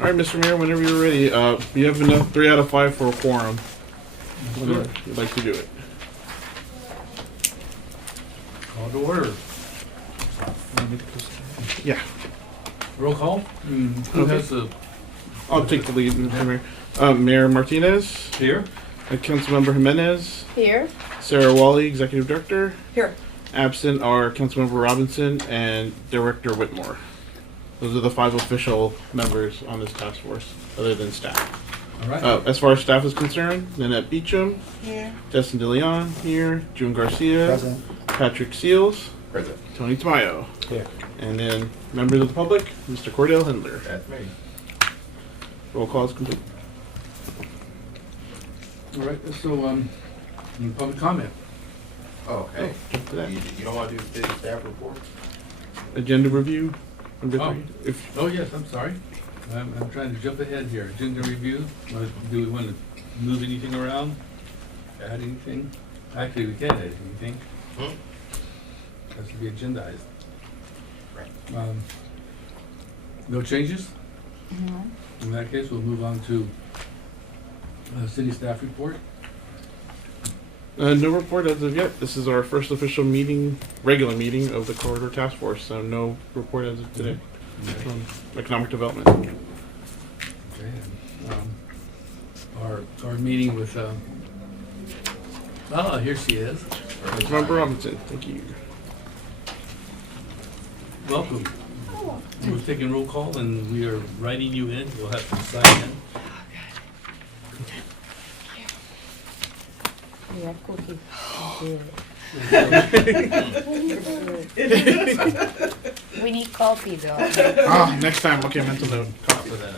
All right, Mr. Mayor, whenever you're ready, you have enough 3 out of 5 for a quorum. Whenever you'd like to do it. Call to order. Yeah, Roll call. Who Okay. has the I'll take the lead, Mr. Mayor. Mayor Martinez, here? Councilmember Jimenez, Here. Sarah Wally, Executive Director. Here. Absent are Councilmember Robinson and Director Whitmore. Those are the 5 official members on this task force, other than staff. All right. As far as staff is concerned, Nanette Beecham, Here. Justin DeLeon here, June Garcia, Present. Patrick Seals, Present. Tony Tamayo. Here. And then members of the public, Mr. Cordell Hindler. That's me. Roll call is complete. All right. So, public comment. Oh, okay. Jump to that. You don't want to do city staff report? Agenda review, number Oh. 3. If Oh, yes, I'm sorry. I'm trying to jump ahead here. Agenda review. Do we want to move anything around? Add anything? Actually, we can add anything. Has to be agendized. Right. No changes? In that case, we'll move on to city staff report. no report as of yet. This is our first official meeting, regular meeting of the Corridor Task Force, so no report as of today from economic development. Okay. Our meeting with, here she is. Councilmember Robinson, thank you. Welcome. We're taking roll call and we are writing you in. We'll have to sign in. We have cookies. We need coffee though. Next time, okay, mental note. For that.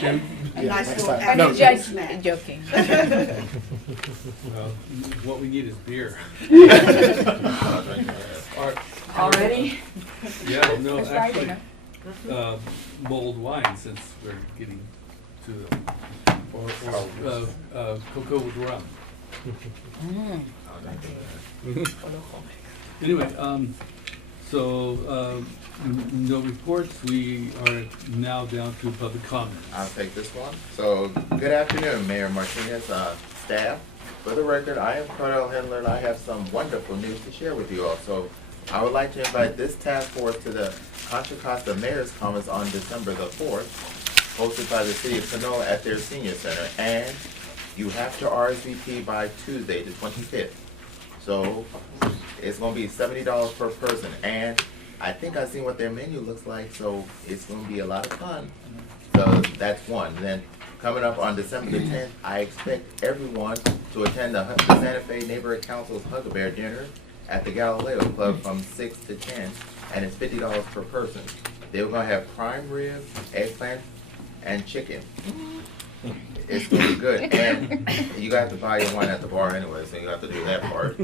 June? Nice little I'm No. just snack. joking. What we need is beer. Already? Yeah, no, It's Friday, actually, no? mulled wine since we're getting to them. Or cocoa with rum. Anyway, no reports. We are now down to public comment. I'll take this one. So, good afternoon, Mayor Martinez, staff. For the record, I am Cordell Hindler, and I have some wonderful news to share with you all. So, I would like to invite this task force to the Contra Costa Mayor's Conference on December the 4th, hosted by the City of Canoa at their Senior Center. And you have to RSVP by Tuesday, the 25th. So, it's going to be $70 per person. And I think I've seen what their menu looks like, so it's going to be a lot of fun. So that's one. Then coming up on December the 10th, I expect everyone to attend the Santa Fe Neighborhood Council's Hug a Bear dinner at the Galileo Club from 6 to 10, and it's $50 per person. They're going to have prime rib, eggplant, and chicken. It's going to be good. And you got to buy your wine at the bar anyway, so you have to do that part.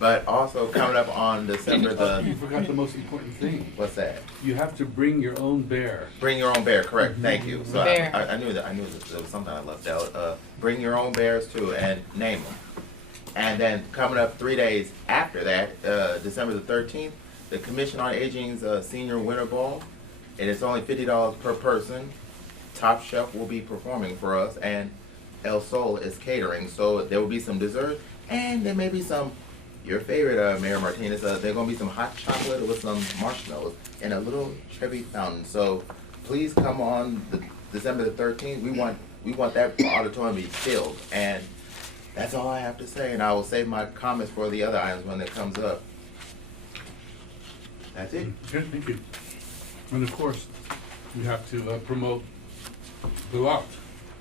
But also coming up on December You forgot the most important thing. what's that? You have to bring your own bear. Bring your own bear, correct, thank you. So Bear. I knew that there was something I left out. Bring your own bears too and name them. And then coming up 3 days after that, December the 13th, the Commission on Aging's Senior Winter Ball. And it's only $50 per person. Top Chef will be performing for us, and El Sol is catering. So there will be some dessert, and there may be some, your favorite, Mayor Martinez, there's going to be some hot chocolate with some marshmallows and a little Trevi fountain. So please come on December the 13th. We want that auditorium to be filled. And that's all I have to say, and I will save my comments for the other items when it comes up. That's it. Okay, thank you. And of course, you have to promote the lot.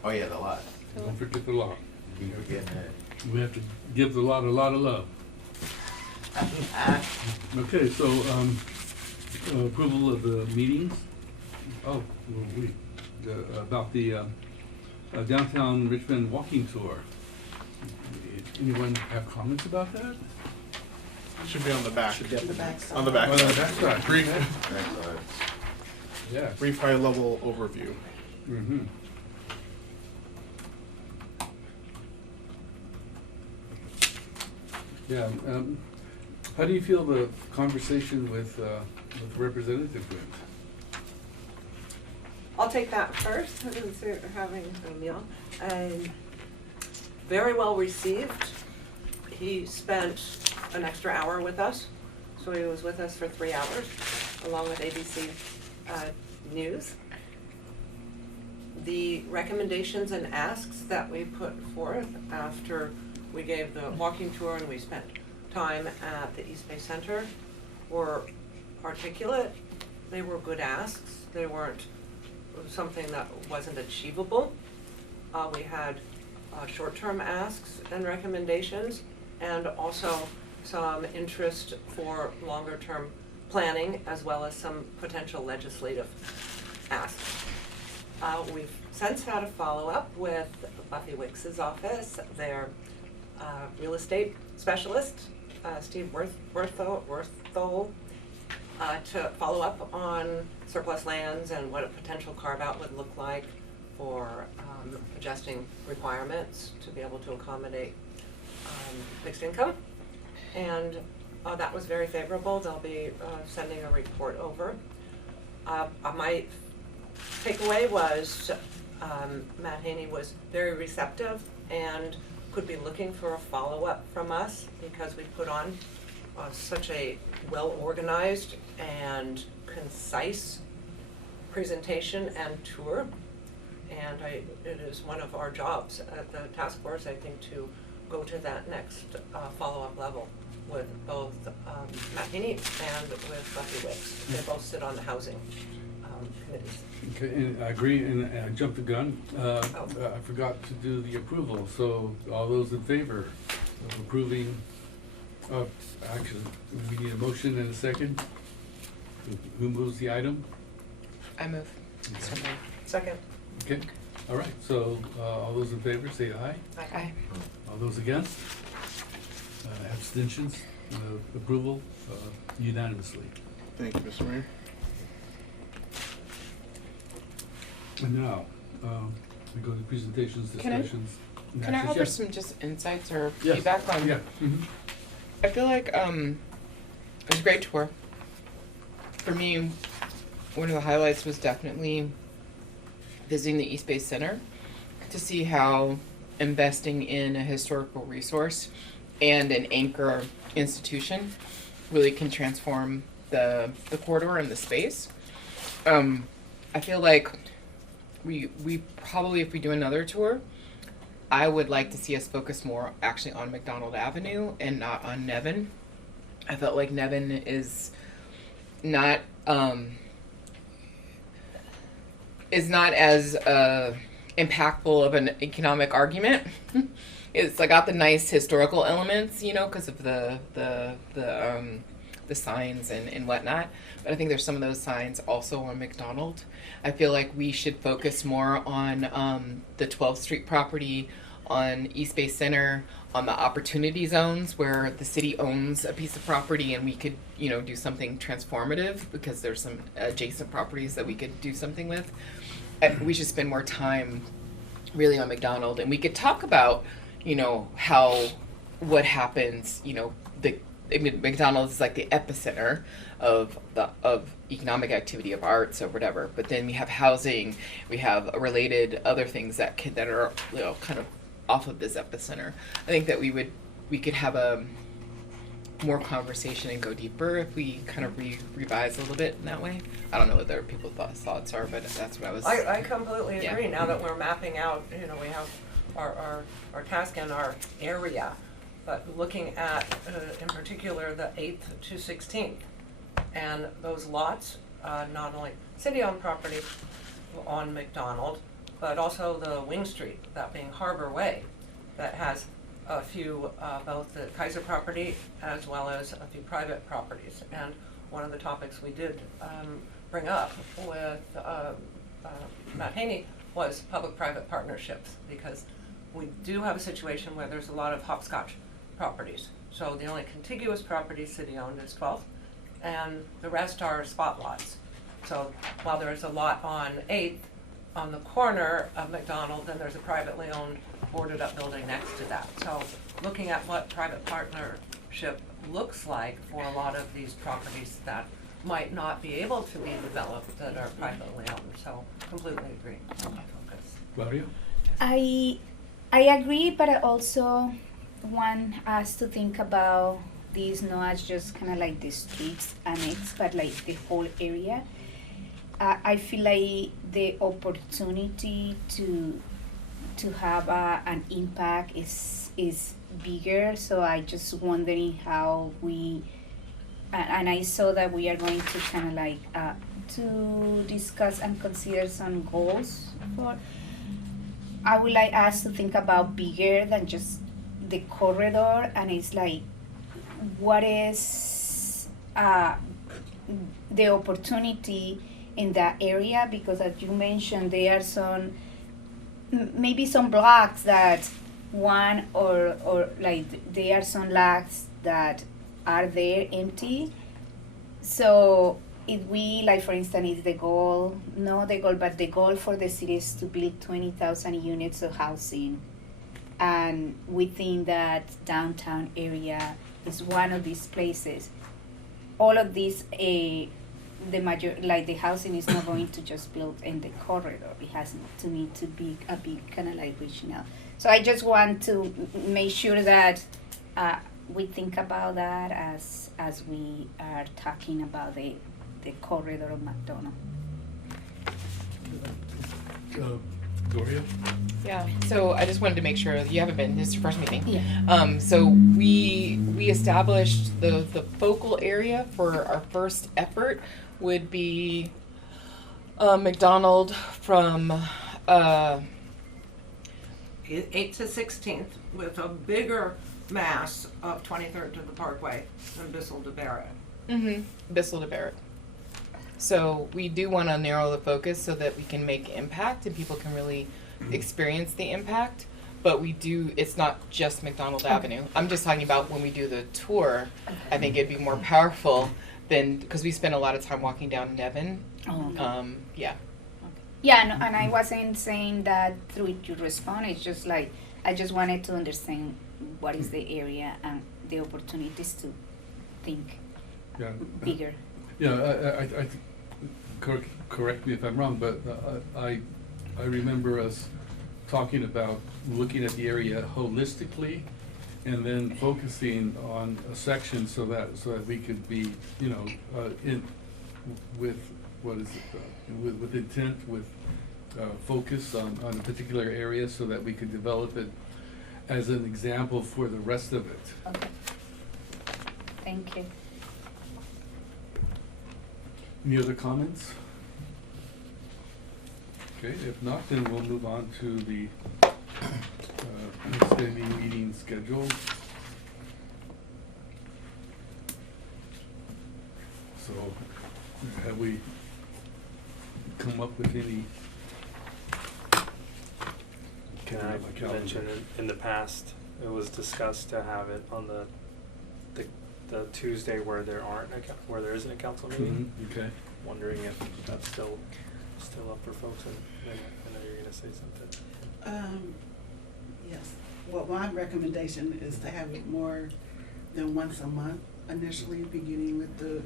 Oh yeah, the lot. Don't forget the lot. Keep forgetting that. We have to give the lot a lot of love. Okay, so approval of the meetings. Oh, about the downtown Richmond walking tour. Anyone have comments about that? Should be on the back. The backside. On the back. Oh, no, that's right. Brief, Yes. brief high-level overview. Mm-hmm. Yeah. How do you feel the conversation with Representative went? I'll take that first, since we're having a meal. Very well received. He spent an extra hour with us, so he was with us for 3 hours, along with ABC News. The recommendations and asks that we put forth after we gave the walking tour and we spent time at the East Bay Center were articulate. They were good asks. They weren't something that wasn't achievable. We had short-term asks and recommendations, and also some interest for longer-term planning, as well as some potential legislative asks. We've since had a follow-up with Buffy Wicks's office, their real estate specialist, Steve Worthole, to follow up on surplus lands and what a potential carve-out would look like for adjusting requirements to be able to accommodate fixed income. And that was very favorable. They'll be sending a report over. My takeaway was Matt Haney was very receptive and could be looking for a follow-up from us, because we put on such a well-organized and concise presentation and tour. And it is one of our jobs at the task force, I think, to go to that next follow-up level with both Matt Haney and with Buffy Wicks. They both sit on the housing committees. Okay, and I agree, and I jumped the gun. I forgot to do the approval, so all those in favor of approving, actually, we need a motion and a second. Who moves the item? I move. Okay. Second. Okay, all right, so all those in favor say aye. Aye. All those against? Abstentions? Approval unanimously. Thank you, Mr. Mayor. And now, we go to presentations, Can I- discussions. and Can I actions. offer Yes. some just insights or Yes. feedback on? Yeah. Mhm. I feel like it was a great tour. For me, one of the highlights was definitely visiting the East Bay Center to see how investing in a historical resource and an anchor institution really can transform the corridor and the space. I feel like we probably, if we do another tour, I would like to see us focus more actually on Macdonald Avenue and not on Nevin. I felt like Nevin is not as impactful of an economic argument. It's like got the nice historical elements, you know, because of the signs and whatnot. But I think there's some of those signs also on Macdonald. I feel like we should focus more on the 12th Street property, on East Bay Center, on the opportunity zones where the city owns a piece of property and we could, you know, do something transformative because there's some adjacent properties that we could do something with. We should spend more time really on Macdonald, and we could talk about, you know, what happens, you know, McDonald's is like the epicenter of economic activity, of arts or whatever. But then we have housing, we have related other things that are, you know, kind of off of this epicenter. I think that we could have a more conversation and go deeper if we kind of revise a little bit in that way. I don't know what other people's thoughts are, but that's what I was. I completely agree. Yeah. Now that we're mapping out, you know, we have our task and our area, but looking at, in particular, the 8th to 16th, and those lots, not only city-owned property on Macdonald, but also the Wing Street, that being Harbor Way, that has a few, both the Kaiser property as well as a few private properties. And one of the topics we did bring up with Matt Haney was public-private partnerships, because we do have a situation where there's a lot of hopscotch properties. So the only contiguous property city-owned is 12th, and the rest are spot lots. So while there's a lot on 8th, on the corner of Macdonald, then there's a privately owned boarded up building next to that. So looking at what private partnership looks like for a lot of these properties that might not be able to be developed that are privately owned, so completely agree on my focus. Claudia? I agree, but I also want us to think about this not as just kind of like the streets annex, but like the whole area. I feel like the opportunity to have an impact is bigger. So I just wondering how we, and I saw that we are going to kind of like to discuss and consider some goals for. I would like us to think about bigger than just the corridor, and it's like, what is the opportunity in that area? Because as you mentioned, there are some, maybe some blocks that one or like there are some lots that are there empty. So if we, like for instance, is the goal, not the goal, but the goal for the city is to build 20,000 units of housing. And we think that downtown area is one of these places. All of these, the housing is not going to just build in the corridor. It has to need to be a big kind of like regional. So I just want to make sure that we think about that as we are talking about the corridor of Macdonald. Gloria? Yeah, so I just wanted to make sure, you haven't been, this is your first meeting. Yeah. So we established the focal area for our first effort would be Macdonald from 8th to 16th with a bigger mass of 23rd to the Parkway and Bissell to Barrett. Bissell to Barrett. So we do want to narrow the focus so that we can make impact and people can really experience the impact. But we do, it's not just Macdonald Avenue. I'm just talking about when we do the tour, I think it'd be more powerful than, because we spend a lot of time walking down Nevin. Oh, okay. Yeah. Yeah, and I wasn't saying that through your response. It's just like I just wanted to understand what is the area and the opportunities to think Yeah. bigger. Yeah, I correct me if I'm wrong, but I remember us talking about looking at the area holistically and then focusing on a section so that we could be, in with what is it, with intent, with focus on a particular area so that we could develop it as an example for the rest of it. Okay. Thank you. Any other comments? Okay, if not, then we'll move on to the extending meeting schedule. So, have we come up with any? Can I mention in the past, it was discussed to have it on the Tuesday where there isn't a council meeting. Okay. Wondering if that's still up for folks, and I know you're gonna say something. Yes. Well, my recommendation is to have it more than once a month initially, beginning with the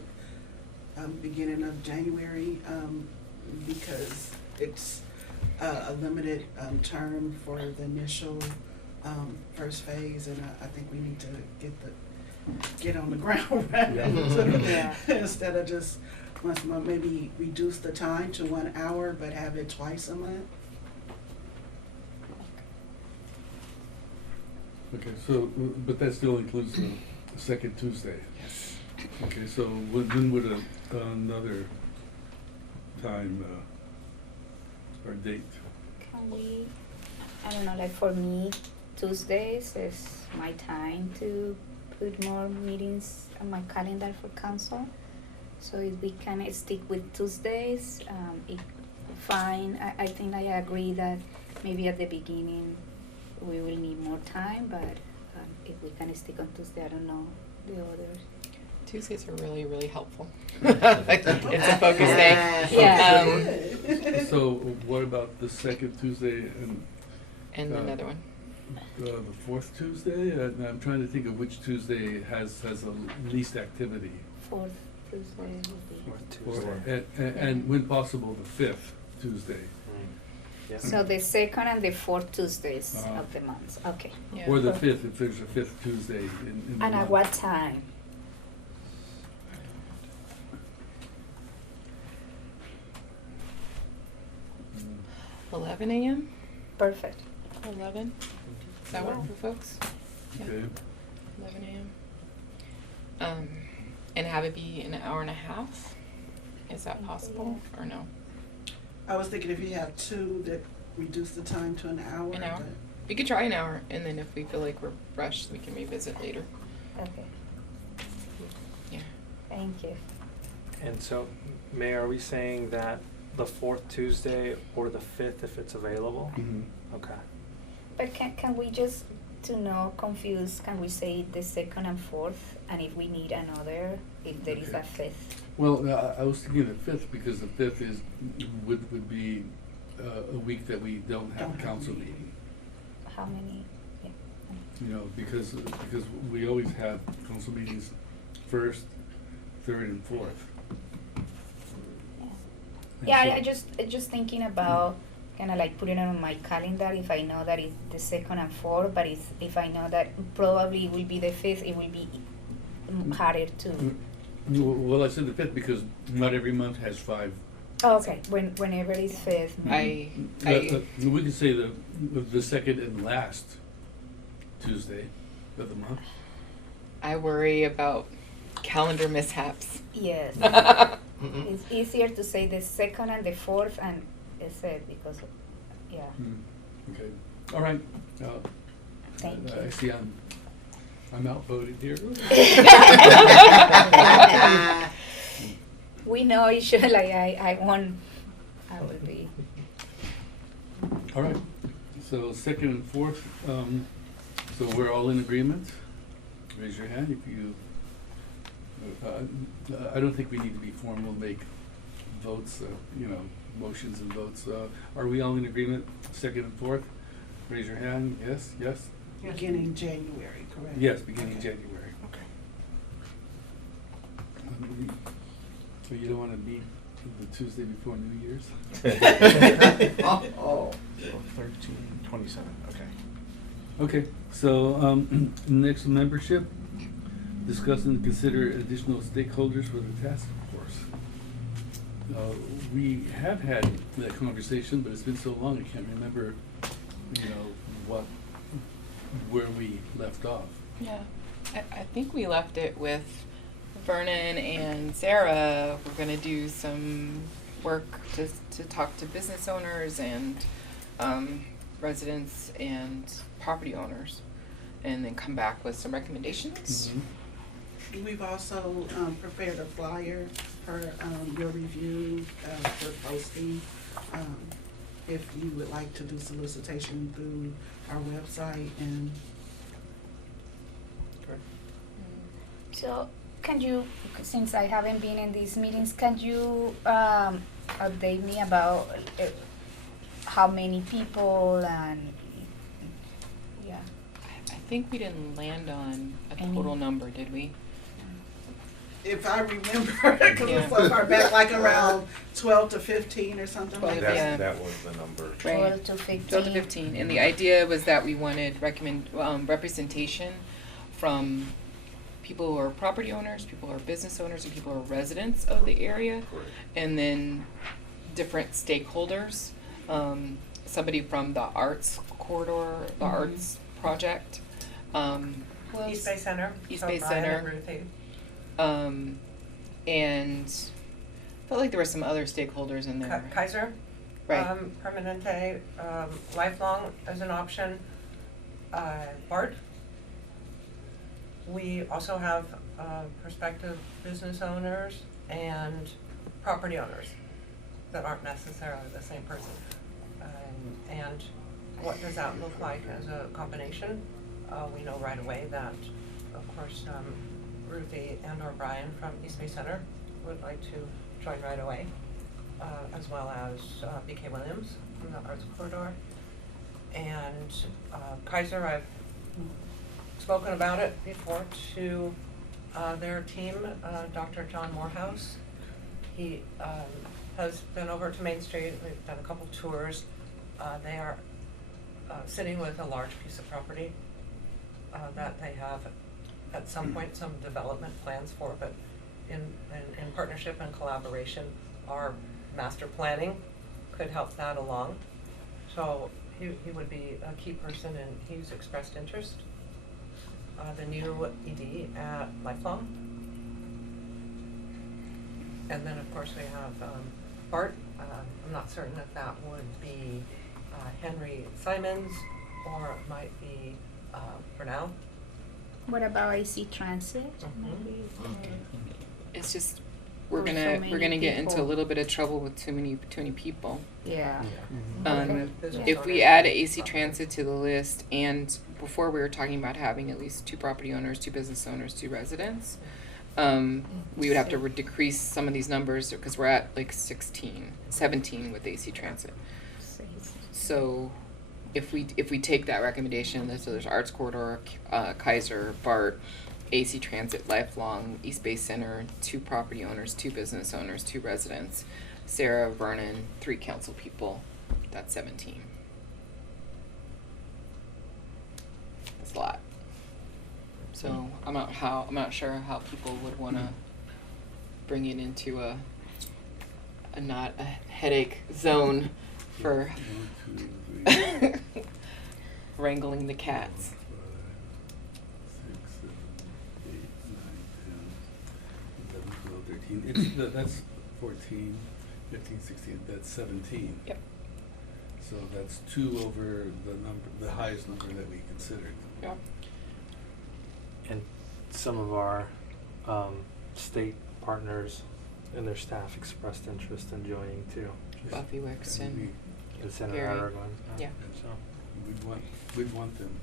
beginning of January, because it's a limited term for the initial first phase, and I think we need to get on the ground running. Yeah. Instead of just once a month, maybe reduce the time to 1 hour, but have it twice a month. Okay, so, but that still includes the second Tuesday? Yes. Okay, so when would another time or date? Can we, I don't know, like for me, Tuesdays is my time to put more meetings on my calendar for council. So if we can stick with Tuesdays, fine. I think I agree that maybe at the beginning we will need more time, but if we can stick on Tuesday, I don't know the others. Tuesdays are really, really helpful. It's a focus day. Yeah. So what about the second Tuesday And another one. the fourth Tuesday? I'm trying to think of which Tuesday has the least activity. Fourth. Tuesday would be. Fourth Tuesday. And when possible, the 5th Tuesday, Yeah. So the second and the fourth Tuesdays Uh-huh. of the month, okay. Yeah. or the 5th, if there's a 5th Tuesday in the And at month. what time? Mm, 11 a.m. Perfect. 11. Does that work for folks? Yeah. Okay, 11 a.m. And have it be an hour and a half? Is that possible or no? I was thinking if you have two, that reduce the time to an hour. An hour? but- We could try an hour, and then if we feel like we're rushed, we can revisit later. Okay, Yeah. thank you. And so, Mayor, are we saying that the fourth Tuesday or the 5th if it's available? mhm. Okay. But can we just, to not confuse, can we say the second and fourth? And if we need another, if there is a Okay. fifth? Well, I was thinking the 5th, because the 5th would be a week that we don't have a council meeting. How many? Yeah. You know, because we always have council meetings 1st, 3rd, and 4th. And Yeah, so- I just thinking about kind of like putting it on my calendar if I know that it's the second and fourth, but if I know that probably it will be the fifth, it will be harder to. Well, I said the 5th because not every month has 5. Oh, okay, whenever it's fifth. I We could say the second and last Tuesday of the month. I worry about calendar mishaps. Yes. It's easier to say the second and the fourth, and it's it because, yeah. Okay, all right. Thank I you. see I'm outvoted here. We know each other. Like I won. I will be. All right, so second and fourth, so we're all in agreement? Raise your hand if you, I don't think we need to be formal, make votes, motions and votes. Are we all in agreement, second and fourth? Raise your hand, yes, yes? Beginning January, correct? Yes, beginning Okay. January. So you don't wanna meet the Tuesday before New Year's? Oh. 13/27, okay. Okay, so, next membership, discuss and consider additional stakeholders for the task force. We have had that conversation, but it's been so long, I can't remember, where we left off. Yeah, I think we left it with Vernon and Sarah. We're gonna do some work to talk to business owners and residents and property owners, and then come back with some recommendations. We've also prepared a flyer for your review for posting. If you would like to do solicitation through our website and So, can you, since I haven't been in these meetings, can you update me about how many people and, yeah, I think we didn't land on a Any- total number, did we? if I remember, because Yeah. it's so far back, like around 12 to 15 or something like 12, that. yeah. That was the number. Right. 12 to 15? 12 to 15, and the idea was that we wanted representation from people who are property owners, people who are business owners, and people who are residents of the area, and then different stakeholders. Somebody from the arts corridor, the arts project. East Bay Center. East so Bay Brian and Center. Ruthie. And felt like there were some other stakeholders in there. Kaiser. Right. Permanente, lifelong as an option. BART. We also have prospective business owners and property owners that aren't necessarily the same person. And what does that look like as a combination? We know right away that, of course, Ruthie and or Brian from East Bay Center would like to join right away, as well as BK Williams from the Arts Corridor. And Kaiser, I've spoken about it before to Their team, Dr. John Morehouse, he has been over to Main Street, we've done a couple tours. They are sitting with a large piece of property that they have at some point some development plans for, but in partnership and collaboration, our master planning could help that along. So he would be a key person, and he's expressed interest. The new ED at Lifelong. And then, of course, we have Bart. I'm not certain if that would be Henry Simons or it might be Bernal. What about AC Transit? Mhm. It's just we're Or so gonna many get into a people. little bit of trouble with too many people. Yeah. Um, Business If we owners. add AC Transit to the list, and before we were talking about having at least 2 property owners, 2 business owners, 2 residents, we would have to decrease some of these numbers because we're at like 17 with AC Transit. So if we take that recommendation, so there's Arts Corridor, Kaiser, BART, AC Transit, Lifelong, East Bay Center, 2 property owners, 2 business owners, 2 residents, Sarah, Vernon, 3 council people, that's 17. That's a lot. So I'm not sure how people would want to bring it into a not a headache zone for wrangling the cats. That's 14, 15, 16, that's 17. Yep. So that's 2 over the highest number that we considered. Yep. And some of our state partners and their staff expressed interest in joining too. Buffy Wicks and The Senator Gary. Aragon. Yeah. So We'd want them.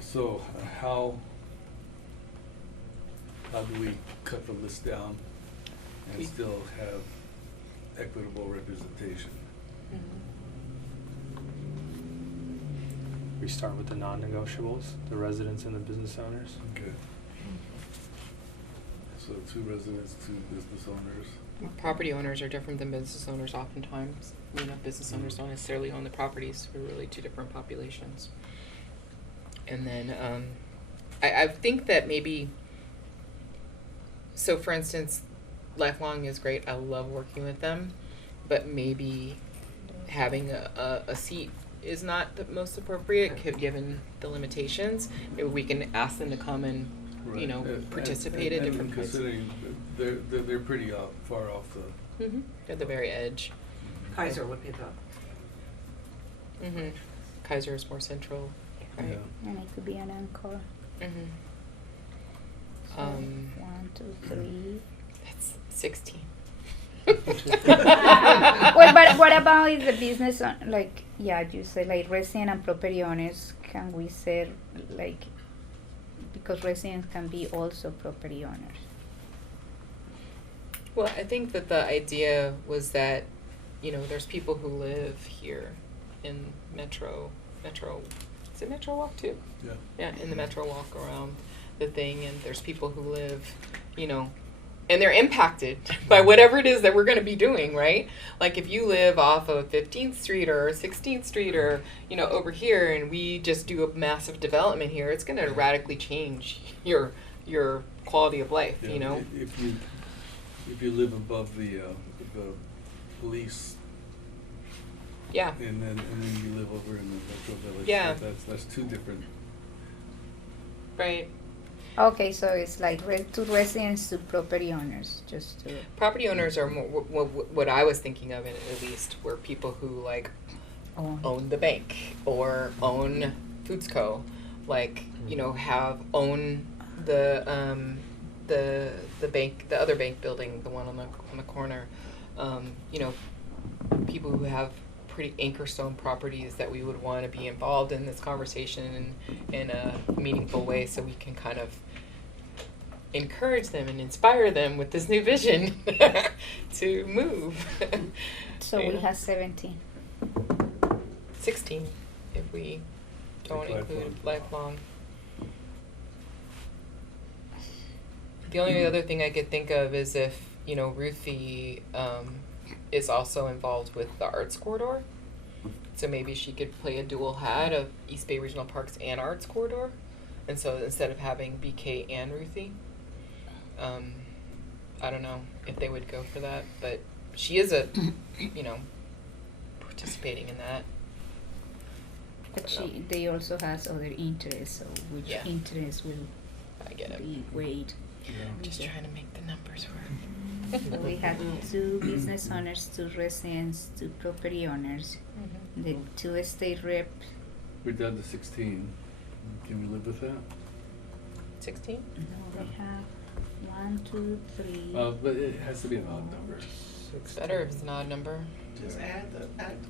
So how do we cut the list down and We- still have equitable representation? we start with the non-negotiables, the residents and the business owners. Okay. So 2 residents, 2 business owners. Property owners are different than business owners oftentimes. Business owners don't necessarily own the properties. We're really 2 different populations. And then I think that maybe, so for instance, Lifelong is great. I love working with them, but maybe having a seat is not the most appropriate given the limitations. Maybe we can ask them to come and participate at different places. Considering they're pretty far off the. At the very edge. Kaiser would be the. Kaiser is more central, right? Yeah. And it could be an anchor. So 1, 2, 3. That's 16. Well, but what about if the business, you said like resident and property owners, can we say like, because residents can be also property owners? Well, I think that the idea was that, there's people who live here in Metro, is it Metro Walk too? Yeah. Yeah, in the Metro Walk around the thing, and there's people who live, and they're impacted by whatever it is that we're going to be doing, right? Like if you live off of 15th Street or 16th Street or, over here, and we just do a massive development here, it's going to radically change your quality of life, Yeah, If you live above the police. Yeah. And then you live over in the Metro Village. Yeah. That's 2 different. Right. Okay, so it's like to residents to property owners, just to. Property owners are more, what I was thinking of, at least, were people who like own the bank or own Foods Co. Like own the bank, the other bank building, the one on the corner. People who have pretty anchor stone properties that we would want to be involved in this conversation in a meaningful way, so we can kind of encourage them and inspire them with this new vision to move. So we Yeah. have 17. 16 if we don't Take include lifelong. lifelong. The only other thing I could think of is if, you know, Ruthie is also involved with the arts corridor. So maybe she could play a dual hat of East Bay Regional Parks and Arts Corridor. And so instead of having BK and Ruthie, I don't know if they would go for that, but she is a, you know, participating in that. But they also has other interests, so which Yeah. interest will I get it. be weighed. I'm just trying to make the numbers work. So we have 2 business owners, 2 residents, 2 property owners, the 2 estate rep. We're down to 16. Can we live with that? 16? No, they have 1, 2, 3. But it has to be an odd number. It's better if it's an odd number. Just add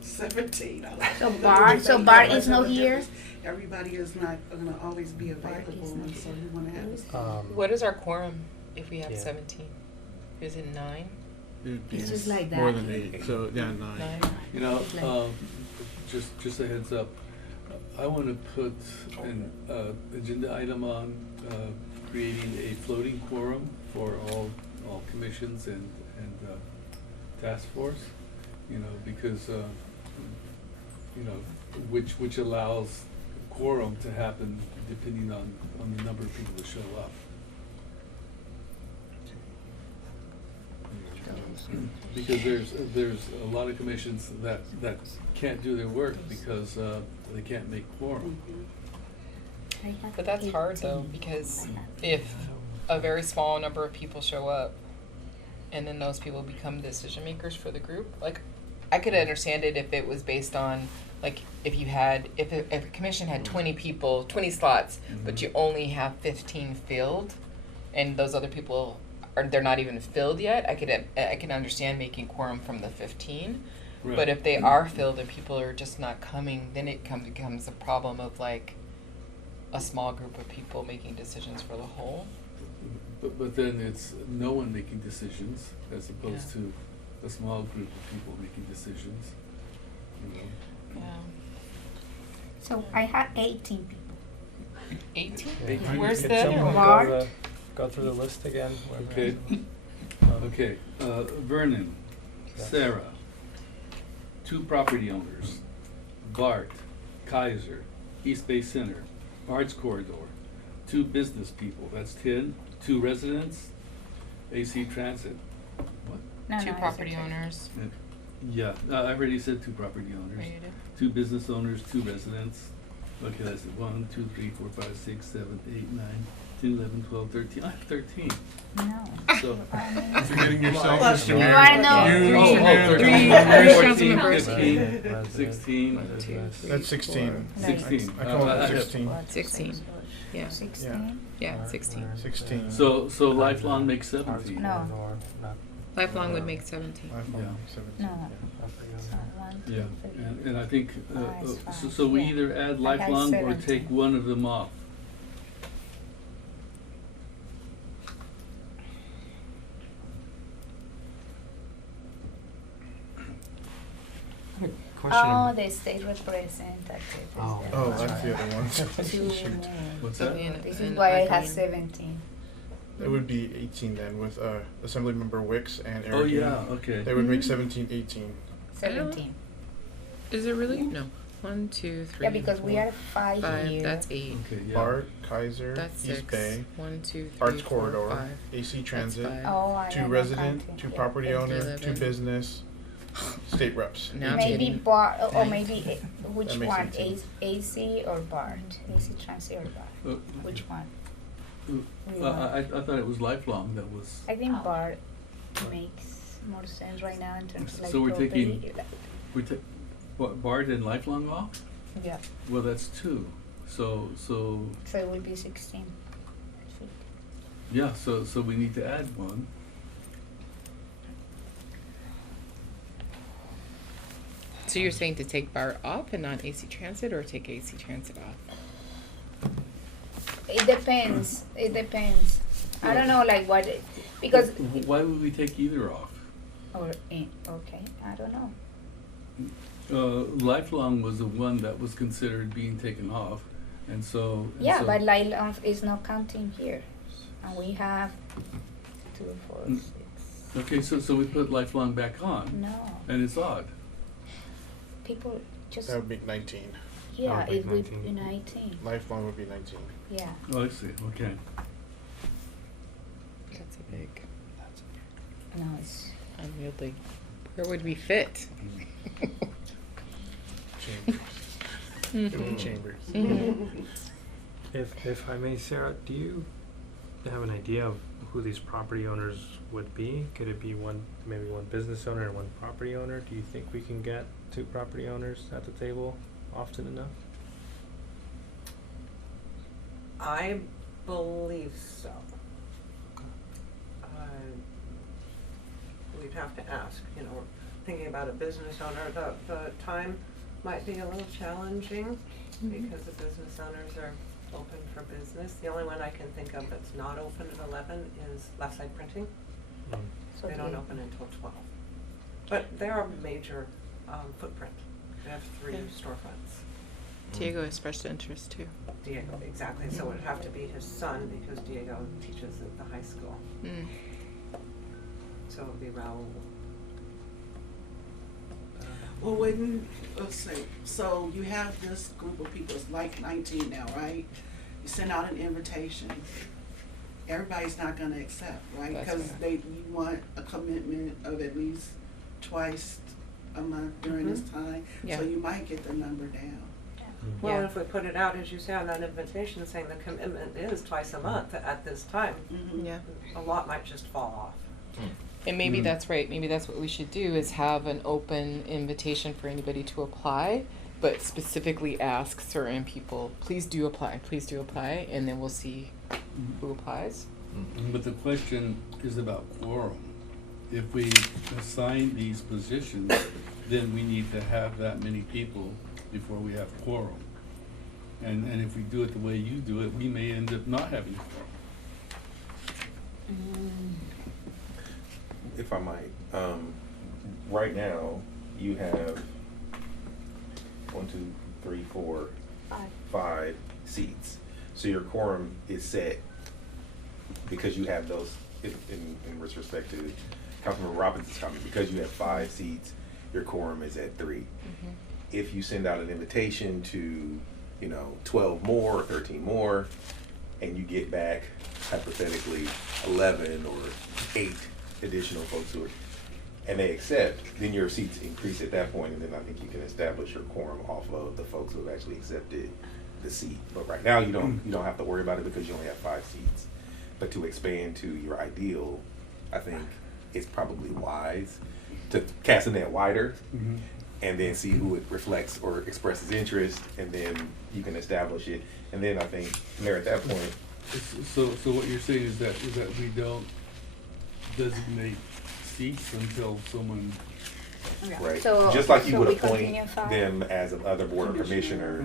17. So Bart is not here? Everybody is not gonna always be available, and so we wanna have. What is our quorum if we have Yeah. 17? Is it 9? It'd be It's just like more that. than 8. So yeah, 9. 9? You know, It's like- just a heads up. I want to put an agenda item on creating a floating quorum for all commissions and task force. You know, because you know, which allows quorum to happen depending on the number of people that show up. Because there's a lot of commissions that can't do their work because they can't make quorum. I have But that's hard though, 18. because if a very small number of people show up and then those people become decision makers for the group, like I could understand it if it was based on like if a commission had 20 people, 20 slots, but you only have 15 filled and those other people they're not even filled yet, I can understand making quorum from the 15. Right. But if they are filled and people are just not coming, then it becomes a problem of like a small group of people making decisions for the whole. But then it's no one making decisions as opposed to a small group of people making decisions. You know. Yeah. So I have 18 people. 18? Yeah. Where's Could the someone Bart? go through the list again? Okay. Okay. Vernon, Yes. Sarah, 2 property owners, Bart, Kaiser, East Bay Center, Arts Corridor, 2 business people, that's 10, 2 residents, AC Transit. What? No, 2 no, property it's okay. owners. Yeah, I already said 2 property owners, Right. 2 business owners, 2 residents. Okay, that's it. 1, 2, 3, 4, 5, 6, 7, 8, 9, 10, 11, 12, 13. I have 13. No. So. Forgetting yourself, Plus Mr. you Mayor. are no- You, Oh, Mr. Mayor. 13, 14, members. 15, 16. That's 16. 16. I call I it have- 16. 16. Yeah. 16? Yeah, 16. 16. So lifelong makes 17. No. Lifelong would make 17. iPhone Yeah. 17. No. So 1, 2, Yeah, 3. and I think, Five, so we yeah. either add I had lifelong or 17. take one of them off. Oh, the state representative. Oh. is the Oh, one. that's the other one. 2 more. What's So that? and- This is and why I can have you- 17. It would be 18 then with Assemblymember Wicks and Eric. Oh, yeah, okay. They would make 17, 18. 17. Is it really? No. 1, 2, 3. Yeah, because we 4, are 5 5. here. That's 8. Okay, yeah. Bart, Kaiser, That's East 6. Bay, 1, 2, 3, Arts 4, Corridor, 5. AC Transit, That's 5. Oh, I 2 am not resident, counting. 2 Yeah. property owner, 11. 2 business, state reps. Now I'm Maybe getting- Bart, or 19. maybe which That makes one? 18. AC or Bart? AC Transit or Bart? Uh, Which one? We I want- thought it was lifelong that was, I think Bart makes more sense right now in terms of like So we're taking- property. we took, what, Bart and lifelong off? Yeah, Well, that's 2. So, so it will be 16. yeah, so we need to add 1. So you're saying to take Bart off and not AC Transit, or take AC Transit off? It depends. It depends. I don't know, like what, because, Why would we take either off? okay, I don't know. Lifelong was the one that was considered being taken off, and so. Yeah, but Lifelong is not counting here, and we have 2, 4, Mm. 6. Okay, so we put Lifelong back on, No, and it's odd. people just, That would be 19. yeah, would it be would be 19. 19, Lifelong would be 19. yeah. Oh, I see, okay. That's a big, No, it's, unwieldy. Where would we fit? Chambers. It would be chambers. Mhm. If I may, Sarah, do you have an idea of who these property owners would be? Could it be maybe one business owner and one property owner? Do you think we can get 2 property owners at the table often enough? I believe so. We'd have to ask, you know, thinking about a business owner, the time might be a little challenging because the business owners are open for business. The only one I can think of that's not open at 11 is Left Side Printing. Mm. so They don't open until 12. But they're a major footprint. They have 3 storefronts. Diego expressed interest too. Diego, exactly. So it would have to be his son because Diego teaches at the high school. Mm. So it would be Raul. Well, when, let's see, so you have this group of people, it's like 19 now, right? You send out an invitation. Everybody's not gonna accept, right? That's Because right. you want a commitment of at least twice a month during this time. Yeah. So you might get the number down. Well, Yeah. if we put it out, as you say, on that invitation, saying the commitment is twice a month at this time, Mhm. Yeah. a lot might just fall off. And maybe Mm. that's right. Maybe that's what we should do is have an open invitation for anybody to apply, but specifically ask certain people, please do apply, and then we'll see who applies. But the question is about quorum. If we assign these positions, then we need to have that many people before we have quorum. And if we do it the way you do it, we may end up not having quorum. If I might, right now, you have 1, 2, 3, 4, 5 seats. So your quorum is set because you have those, in respect to Councilmember Robinson's comment, because you have 5 seats, your quorum is at 3. If you send out an invitation to, 12 more or 13 more, and you get back hypothetically 11 or 8 additional folks who are, and they accept, then your seats increase at that point, and then I think you can establish your quorum off of the folks who have actually accepted the seat. But right now, you don't have to worry about it because you only have 5 seats. But to expand to your ideal, I think it's probably wise to cast a net wider and then see who it reflects or expresses interest, and then you can establish it. And then I think, Mayor, at that point, So what you're saying is that we don't designate seats until someone. right, So- just like you so would we appoint continue 5? them as another board or commissioner.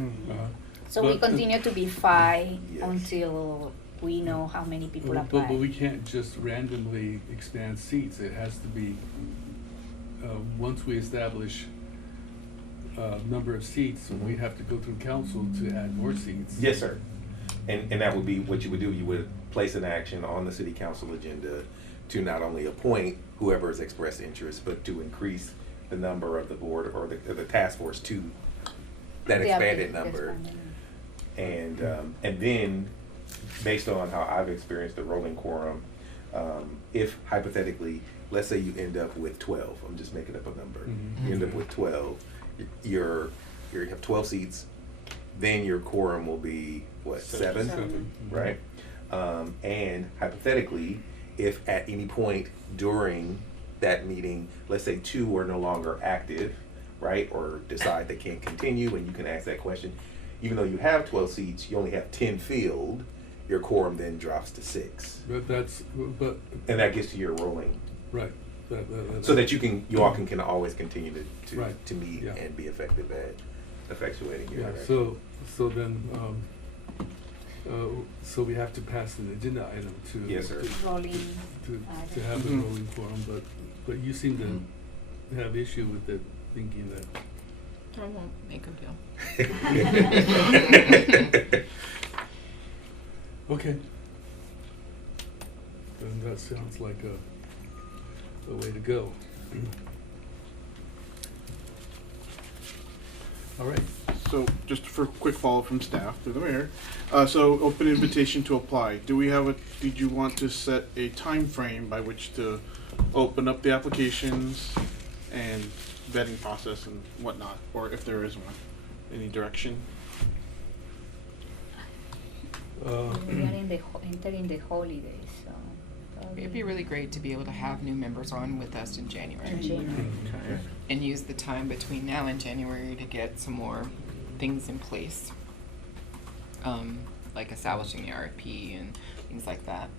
So we But- continue to be 5 Yes. until we know how many people But apply. we can't just randomly expand seats. It has to be, once we establish number of seats, we have to go through council to add more seats. Yes, sir. And that would be what you would do. You would place an action on the city council agenda to not only appoint whoever has expressed interest, but to increase the number of the board or the task force to that Yeah, expanded the number. expanded. And then, based on how I've experienced the rolling quorum, if hypothetically, let's say you end up with 12, I'm just making up a number. Mhm. You end up with 12, you have 12 seats, then your quorum will be, what, 7? Seven. Right? And hypothetically, if at any point during that meeting, let's say 2 are no longer active, right, or decide they can't continue, and you can ask that question, even though you have 12 seats, you only have 10 filled, your quorum then drops to 6. But And that gets to your rolling, right. so that you all can always continue Right. to meet Yeah. and be effective at effectuating your Yeah. direction. So then So we have to pass an agenda item to. Yes, sir. Rolling. To have a Mhm. rolling quorum, but you seem to have issue with it, thinking that. I won't make a deal. Okay. Then that sounds like a way to go. All right. So just for a quick follow from staff through the mayor. So open invitation to apply. Did you want to set a time frame by which to open up the applications and vetting process and whatnot, or if there is one? Any direction? We are entering the holidays, so. It'd be really great to be able to have new members on with us in January. January. And use the time between now and January to get some more things in place. Like establishing the RFP and things like that.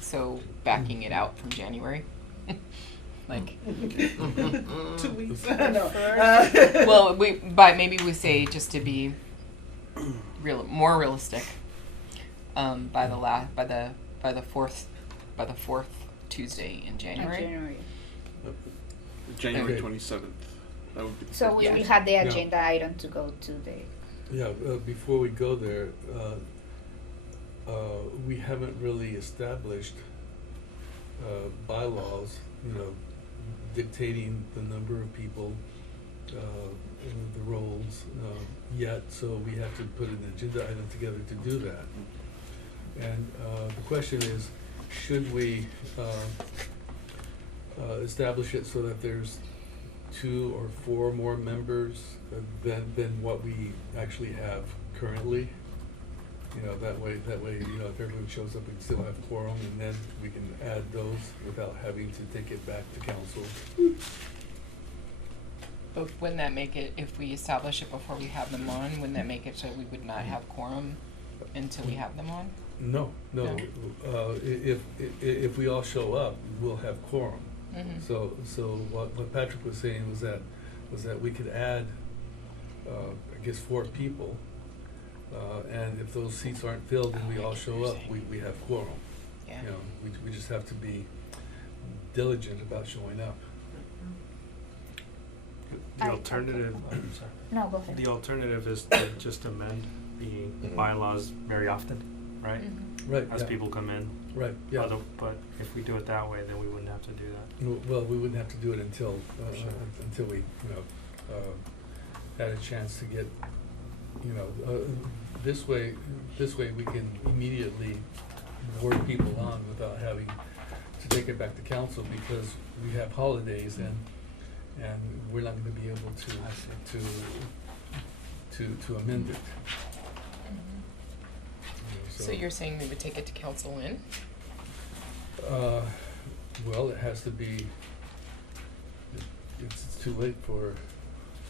So backing it out from January. Like, 2 weeks. No. well, maybe we say, just to be more realistic, by the fourth Tuesday in January. January Okay. 27th. That would be the So first we Yeah. will have the Yeah. agenda item to go to the. Yeah, before we go there, we haven't really established bylaws, dictating the number of people, and the roles yet, so we have to put an agenda item together to do that. And the question is, should we establish it so that there's 2 or 4 more members than what we actually have currently? That way, if everyone shows up, we can still have quorum, and then we can add those without having to take it back to council. But wouldn't that make it, if we establish it before we have them on, wouldn't that make it so we would not have quorum until we have them on? No. If we all show up, we'll have quorum. So what Patrick was saying was that we could add, I guess, 4 people, and if those seats aren't filled and we all show up, we have quorum. Yeah. We just have to be diligent about showing up. The alternative, I'm sorry. No, go ahead. The alternative is to just amend the bylaws very often, right? Right. As yeah. people come in. Right. Yeah. But if we do it that way, then we wouldn't have to do that. Well, we wouldn't have to do it until we had a chance to get, this way we can immediately work people on without having to take it back to council, because we have holidays and we're not going to be able to amend it. So you're saying we would take it to council when? Well, it has to be. It's too late for.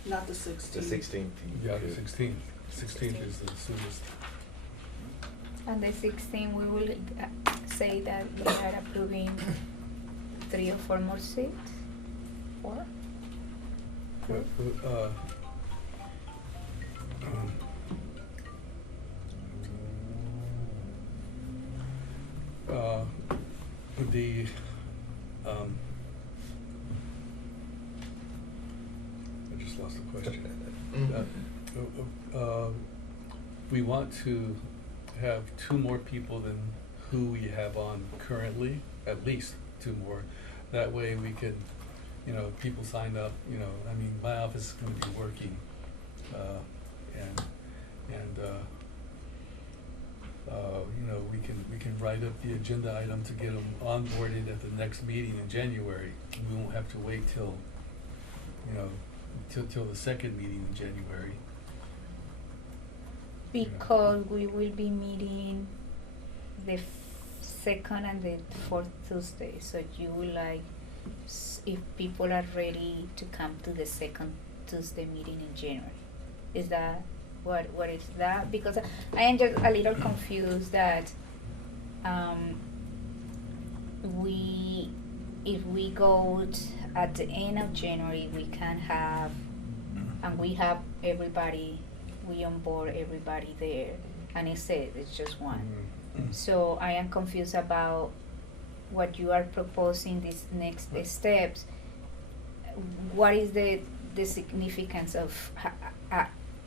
Not the 16th. The 16th. Yeah, the 16th. 16th is the soonest. On the 16th, we will say that we are approving 3 or 4 more seats. 4? I just lost the question. We want to have 2 more people than who we have on currently, at least 2 more. That way we can, people sign up, my office is gonna be working, we can write up the agenda item to get them onboarded at the next meeting in January. We won't have to wait till the second meeting in January. Because we will be meeting the 2nd and the 4th Tuesday, so you will if people are ready to come to the 2nd Tuesday meeting in January. Is that, what is that? Because I am just a little confused that, if we go at the end of January, we can have, and we have everybody we onboard everybody there, and it's just one. Mhm. So I am confused about what you are proposing, these next steps. What is the significance of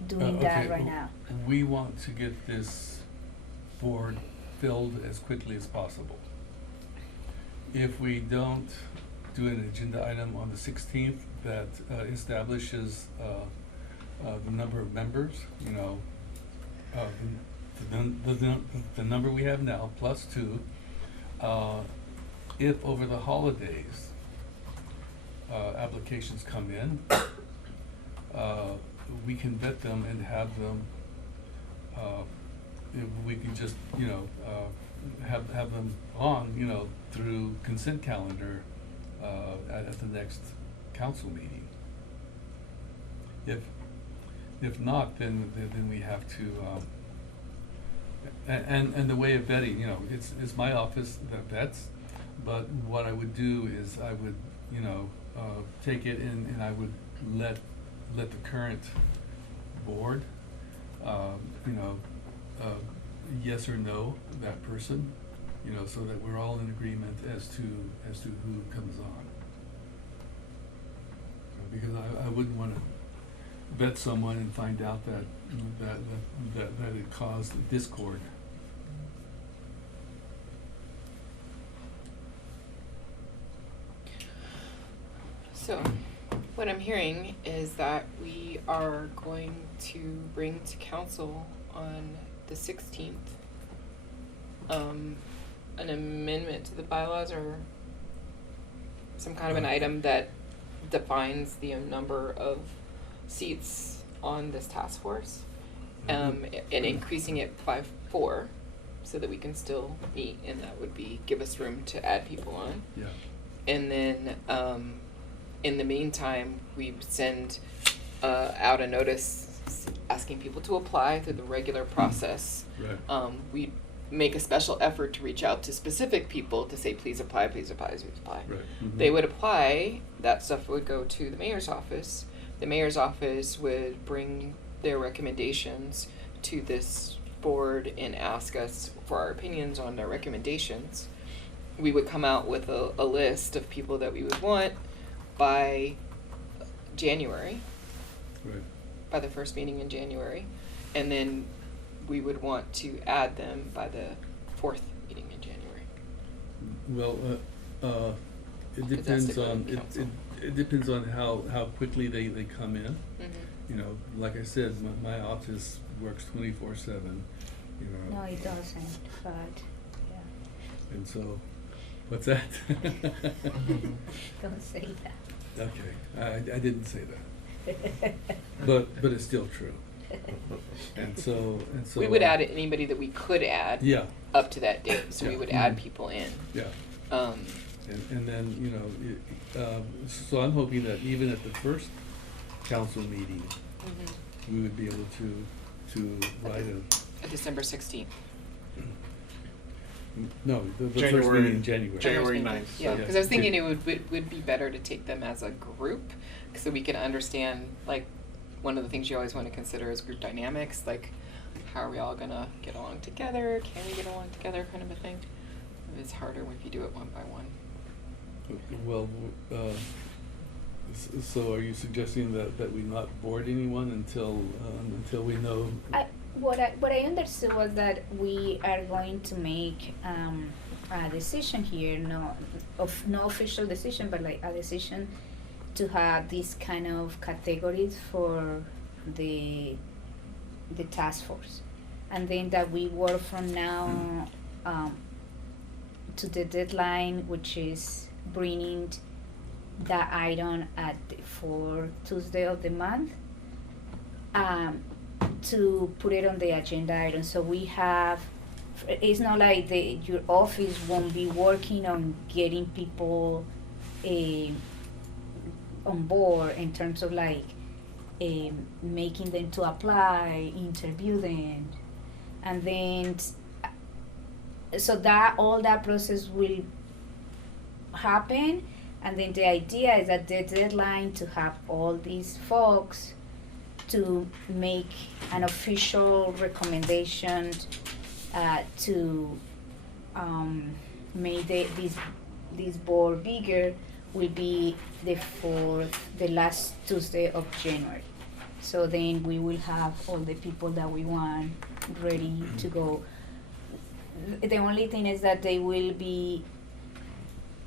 doing that Okay, right now? We want to get this board filled as quickly as possible. If we don't do an agenda item on the 16th that establishes the number of members, you know, the number we have now plus 2, if over the holidays applications come in, we can vet them and have them, we can just, you know, have them on, you know, through consent calendar at the next council meeting. If not, then we have to, and the way of vetting, you know, it's my office that vets, but what I would do is I would, you know, take it in and I would let the current board, you know, yes or no that person, you know, so that we're all in agreement as to who comes on. Because I wouldn't want to vet someone and find out that it caused discord. So, what I'm hearing is that we are going to bring to council on the 16th an amendment to the bylaws or some kind of an item that defines the number of seats on this task force, and increasing it by 4 so that we can still meet, and that would give us room to add people on. Yeah. And then in the meantime, we send out a notice asking people to apply through the regular process. Right. We make a special effort to reach out to specific people to say, please apply, please apply, please apply. Right. Mm-hmm. They would apply, that stuff would go to the mayor's office. The mayor's office would bring their recommendations to this board and ask us for our opinions on their recommendations. We would come out with a list of people that we would want by January, Right. by the first meeting in January, and then we would want to add them by the 4th meeting in January. Well, it 'Cause that's depends the on council. it depends on how quickly they come in. Mm-hmm. You know, like I said, my office works 24/7. You know. No, it doesn't, but, yeah. And so, what's that? Don't say that. Okay, I didn't say that, but it's still true. And so. We would add anybody that we could add Yeah. up to that date, so we Yeah. would add Mhm. people in. Yeah. Um, And then, you know, so I'm hoping that even at the first council meeting, mhm. we would be able to write December 16th. no, the first January- meeting in January. January First 9th. meeting. Yeah, Yeah. because I was thinking it would be better to take them as a group, so we can understand, like, one of the things you always want to consider is group dynamics, like, how are we all gonna get along together? Can we get along together, kind of a thing? It's harder if you do it one by one. Well, so are you suggesting that we not board anyone until we know? What I understood was that we are going to make a decision here, no official decision, but like a decision to have these kind of categories for the task force, and then that we work from now to the deadline, which is bringing that item for Tuesday of the month, to put it on the agenda item. So we have, it's not like your office won't be working on getting people on board in terms of like making them to apply, interview them, and then so that all that process will happen, and then the idea is that the deadline to have all these folks to make an official recommendation to make this board bigger will be the last Tuesday of January. So then we will have all the people that we want ready to go. The only thing is that they won't be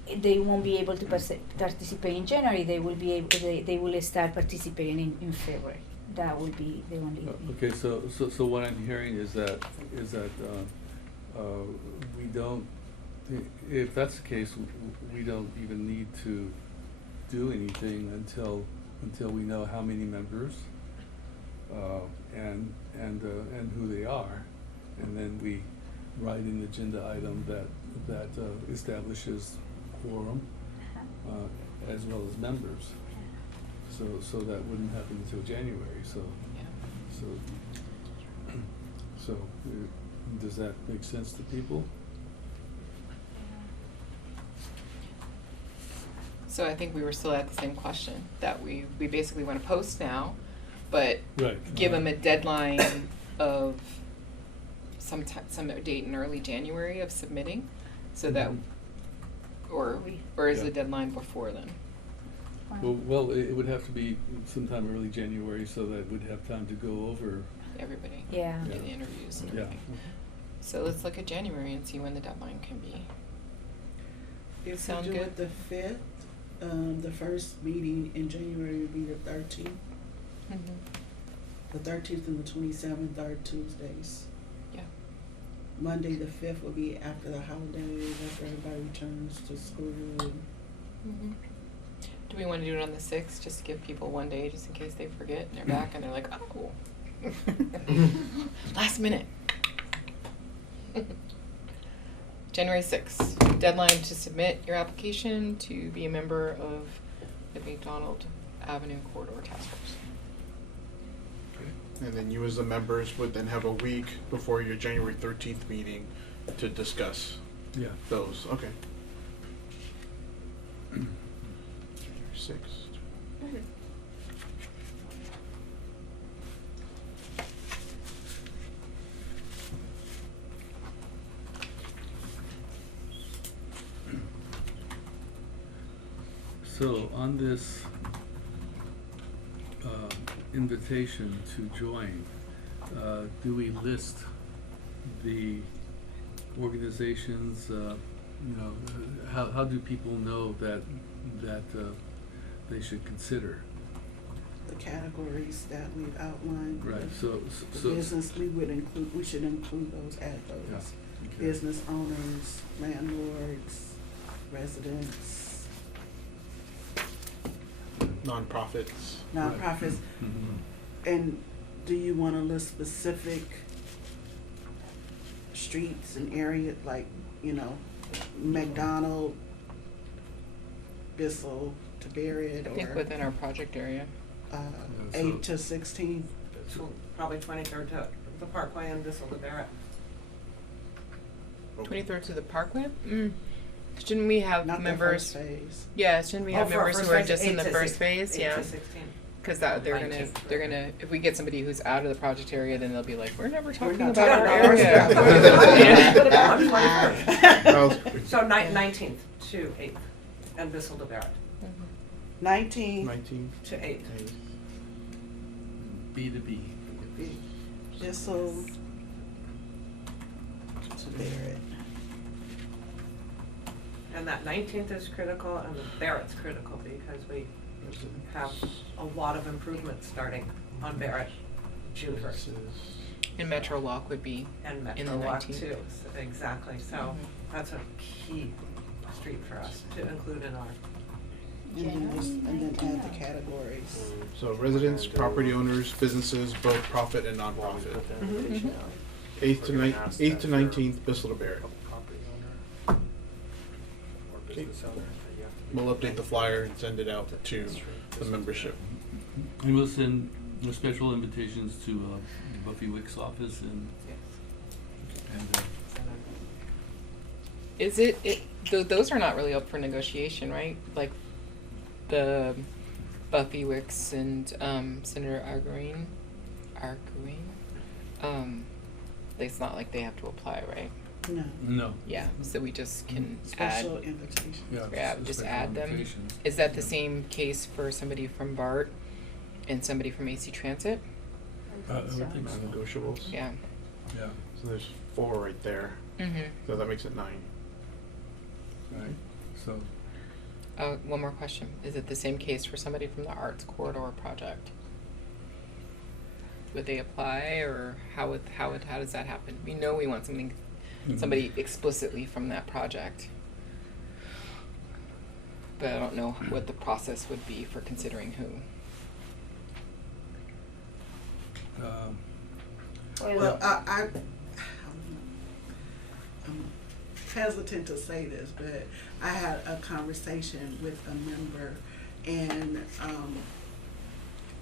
able to participate in January. They will start participating in February. That will be the only thing. Okay, so what I'm hearing is that we don't, if that's the case, we don't even need to do anything until we know how many members and who they are, and then we write an agenda item that establishes quorum as well as members. So that wouldn't happen until January. So does that make sense to people? So I think we were still at the same question, that we basically want to post now, but Right. give them a deadline of some date in early January of submitting, so that, or is Yeah. the deadline before then? Well, it would have to be sometime early January so that we'd have time to go over. Everybody. Yeah. Do the interviews and Yeah. everything. So let's look at January and see when the deadline can be. If Sound we do good? it the 5th, the first meeting in January would be the 13th. The 13th and the 27th are Tuesdays. Yeah. Monday, the 5th will be after the holidays, after everybody returns to school. Do we want to do it on the 6th, just to give people one day, just in case they forget and they're back and they're like, oh, last minute. January 6th, deadline to submit your application to be a member of the Macdonald Avenue Corridor Task Force. And then you as the members would then have a week before your January 13th meeting to discuss Yeah. those. Okay. January 6th. So on this invitation to join, do we list the organizations, how do people know that they should consider? The categories that we've outlined. Right, The business, we should include those, add those. Yeah, okay. Business owners, landlords, residents, Nonprofits. nonprofits. Mhm. And do you wanna list specific streets and areas, like, Macdonald, Bissell to Barrett, I think or within our project area. so- 8 to 16? So probably 23rd to the Parkway and Bissell to Barrett. 23rd to the Parkway? Shouldn't we have Not the members? first phase. Yeah, shouldn't we have Oh, for members first who are phase, just in 8 the to first 6 phase? 8 Yeah. to 16. Because they're gonna, 19th. if we get somebody who's out of the project area, then they'll be like, we're never talking not about our talking about our area. Put it on 21st. So 19th to 8th, and Bissell to Barrett 19 19. to 8th. B2B. Bissell to Barrett. And that 19th is critical, and the Barrett's critical, because we have a lot of improvements starting on Barrett June 1st. And Metro Walk would be And in Metro the Walk 19th. too, exactly, so that's a key street for us to include in our, And then add the categories. So residents, property owners, businesses, both profit and nonprofit. 8th to 19th, Bissell to Barrett. Okay. We'll update the flyer and send it out to the membership. And we'll send special invitations to Buffy Wick's office and Is those are not really up for negotiation, right? Like the Buffy Wicks and Senator Arguin. It's not like they have to apply, right? No, No. Yeah, so we just can add. special invitation. Yeah, just special add them. invitations. Is that the same case for somebody from BART and somebody from AC Transit? I would think so. Non-negotiables. Yeah. Yeah, So there's 4 right there. Mm-hmm. So that makes it 9. right, so, One more question. Is it the same case for somebody from the Arts Corridor Project? Would they apply, or how does that happen? We know we want somebody explicitly from that project. But I don't know what the process would be for considering who. Well, I'm hesitant to say this, but I had a conversation with a member, and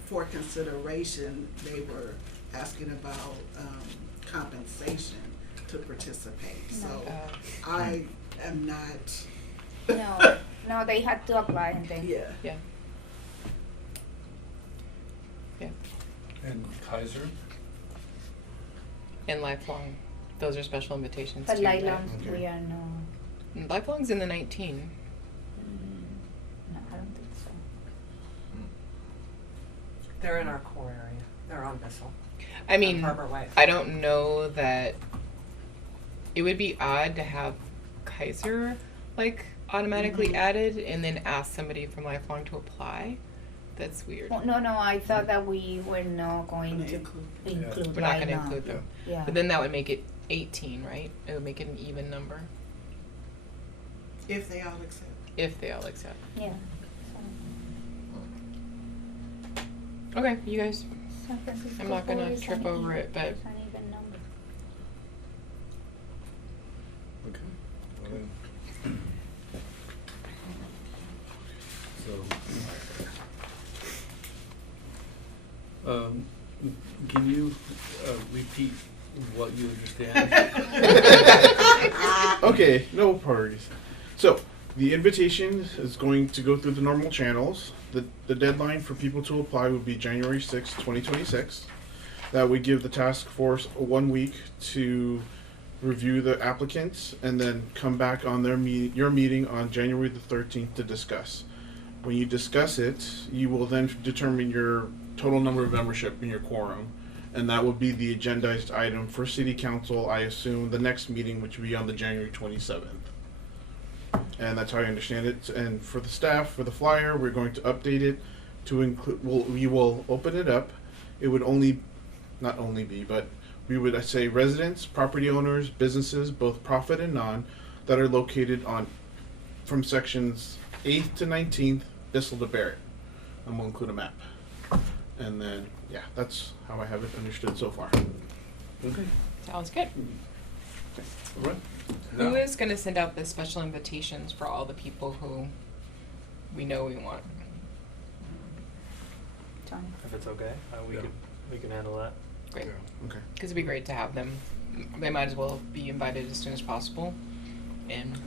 for consideration, they were asking about compensation to participate. So I am not. No, they had to apply and then. Yeah. Yeah. Yeah. and Kaiser? And Lifelong. Those are special invitations But too, right? Lifelong, Okay. we are no. Lifelong's in the 19. No, I don't think so. They're in our core area. They're on Bissell. I mean, Harbor Way. I don't know that it would be odd to have Kaiser like automatically added and then ask somebody from Lifelong to apply. That's weird. Oh, no, I thought that we were not going Gonna to include. include We're not going to Lifelong. include them. Yeah. But then that would make it 18, right? It would make it an even number If they all accept. if they all accept. Yeah. Okay, you guys. San Francisco I'm not gonna Board is trip an over even- it, but- it's an even number. Okay. Well then. So. Can you repeat what you understand? Okay, no worries. So, the invitation is going to go through the normal channels. The deadline for people to apply would be January 6th, 2026. That would give the task force 1 week to review the applicants and then come back on your meeting on January the 13th to discuss. When you discuss it, you will then determine your total number of membership in your quorum, and that will be the agendized item for city council, I assume, the next meeting, which will be on the January 27th. And that's how I understand it. And for the staff, for the flyer, we're going to update it to include, we will open it up. It would not only be, but we would say residents, property owners, businesses, both profit and non, that are located from sections 8th to 19th, Bissell to Barrett. And we'll include a map. And then, yeah, that's how I have it understood so far. Okay. Sounds good. All right. Who is going to send out the special invitations for all the people who we know we want? Tony. If it's okay, Yeah. we can handle that. Great. Okay. Because it'd be great to have them. They might as well be invited as soon as possible, and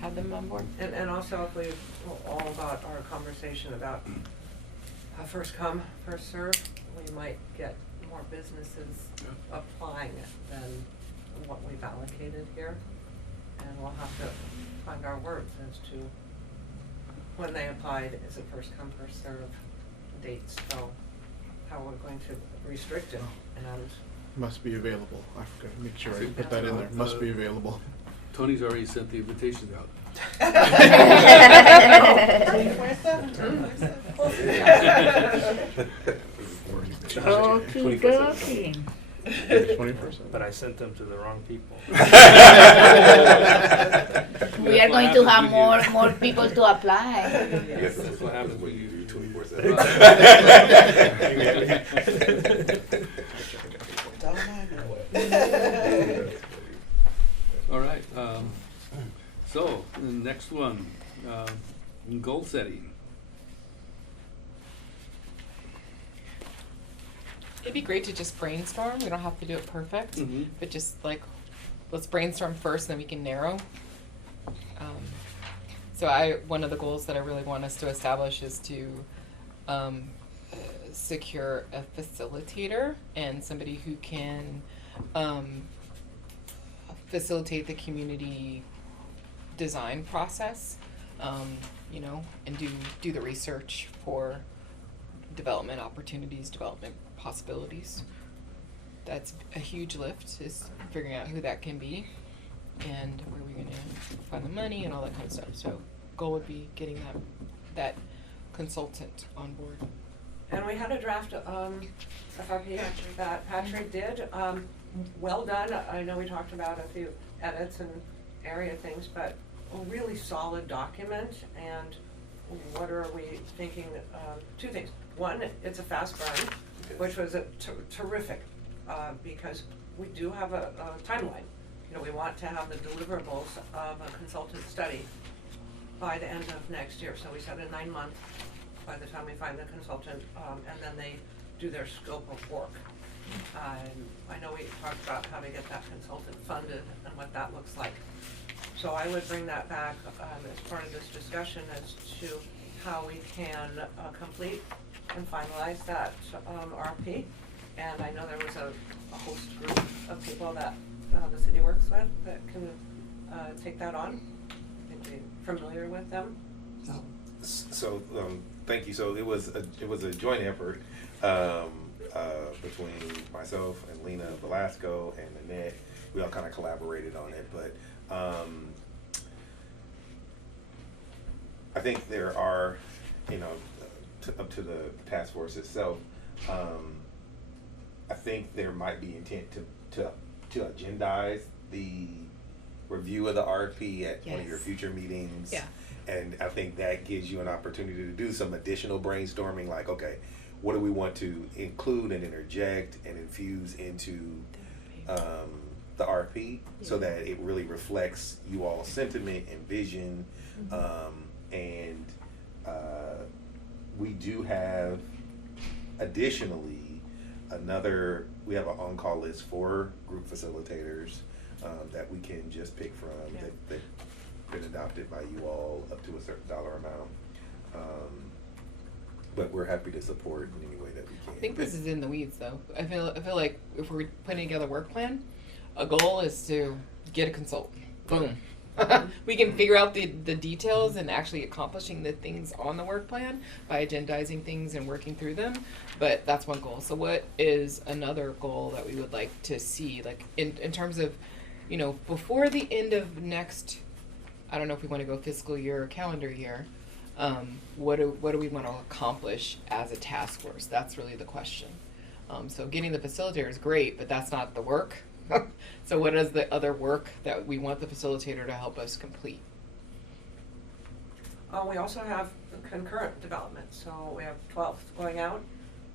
have them on board. And also if we all got our conversation about first come, first serve, we might get more businesses applying than what we've allocated here. And we'll have to find our words as to when they applied, is it first come, first serve dates, so how we're going to restrict it and Must be available. I forgot to make sure I put that in there. Must be available. Tony's already sent the invitations out. Okie dokie. 20%. But I sent them to the wrong people. We are going to have more people to apply. Yes, that's what happens when you do 24/7. Don't mind it. All right, so, the next one, goal setting. It'd be great to just brainstorm. We don't have to do it perfect, Mhm. but just like, let's brainstorm first, and then we can narrow. So one of the goals that I really want us to establish is to secure a facilitator and somebody who can facilitate the community design process, you know, and do the research for development opportunities, development possibilities. That's a huge lift, is figuring out who that can be and where we're gonna find the money and all that kind of stuff. So goal would be getting that consultant on board. And we had a draft, FRP that Patrick did, well done. I know we talked about a few edits and area things, but a really solid document. And what are we thinking, two things. One, it's a fast burn, which was a terrific, because we do have a timeline. You know, we want to have the deliverables of a consultant study by the end of next year. So we set a 9-month by the time we find the consultant, and then they do their scope of work. I know we talked about how to get that consultant funded and what that looks like. So I would bring that back as part of this discussion as to how we can complete and finalize that RFP. And I know there was a host group of people that the city works with that can take that on. I think we're familiar with them. So, thank you. So it was a joint effort between myself and Lena Velasco and Annette. We all kind of collaborated on it, but I think there are, you know, up to the task force itself. I think there might be intent to agendize the review of the RFP at one of your future meetings. Yeah. And I think that gives you an opportunity to do some additional brainstorming, like, okay, what do we want to include and interject and infuse into the RFP so that it really reflects you all's sentiment and vision. And we do have, additionally, we have an on-call list for group facilitators that we can just pick from that been adopted by you all up to a certain dollar amount. But we're happy to support in any way that we can. I think this is in the weeds, though. I feel like if we're putting together a work plan, a goal is to get a consultant. Boom. We can figure out the details and actually accomplishing the things on the work plan by agendizing things and working through them. But that's one goal. So what is another goal that we would like to see, like in terms of, you know, before the end of next, I don't know if we want to go fiscal year or calendar year, what do we want to accomplish as a task force? That's really the question. So getting the facilitator is great, but that's not the work. So what is the other work that we want the facilitator to help us complete? We also have concurrent development, so we have 12 going out,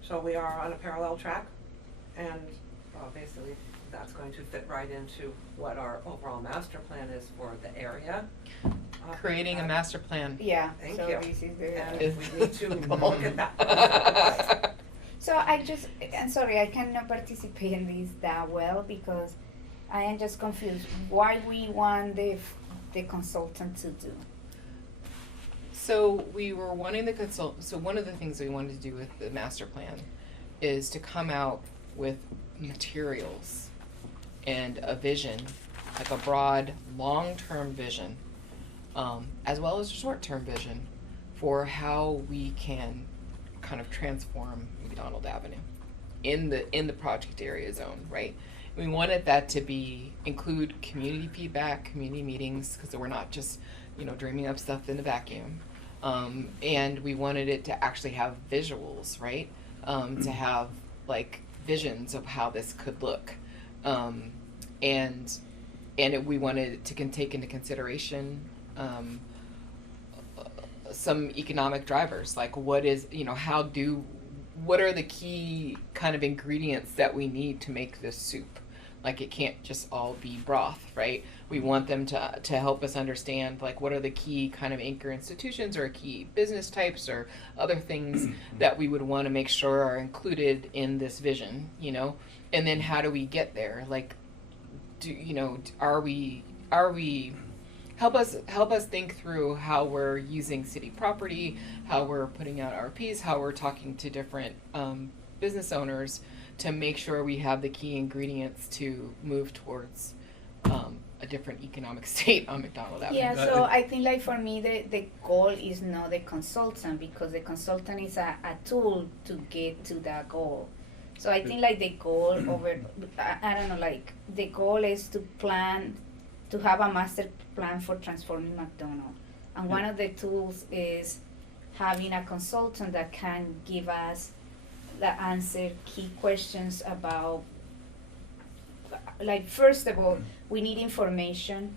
so we are on a parallel track, and basically that's going to fit right into what our overall master plan is for the area. Creating a master plan. Yeah. Thank so you. This is the, And we need to look at that. So I'm sorry, I cannot participate in this that well because I am just confused. Why we want the consultant to do? So we were wanting the consultant. So one of the things we wanted to do with the master plan is to come out with materials and a vision, like a broad, long-term vision, as well as a short-term vision for how we can kind of transform Macdonald Avenue in the project area zone, right? We wanted that to include community feedback, community meetings, because we're not just, you know, dreaming up stuff in a vacuum. And we wanted it to actually have visuals, right? To have like visions of how this could look. We wanted it to take into consideration some economic drivers, like what are the key kind of ingredients that we need to make this soup? Like it can't just all be broth, right? We want them to help us understand like what are the key kind of anchor institutions or key business types or other things that we would want to make sure are included in this vision, you know? And then how do we get there? Like, are we help us think through how we're using city property, how we're putting out RPs, how we're talking to different business owners to make sure we have the key ingredients to move towards a different economic state on Macdonald Avenue. Yeah, so I think like for me the goal is not the consultant, because the consultant is a tool to get to that goal. So I think like the goal I don't know, like the goal is to plan, to have a master plan for transforming Macdonald. And one of the tools is having a consultant that can give us the answer key questions about, like, first of all, we need information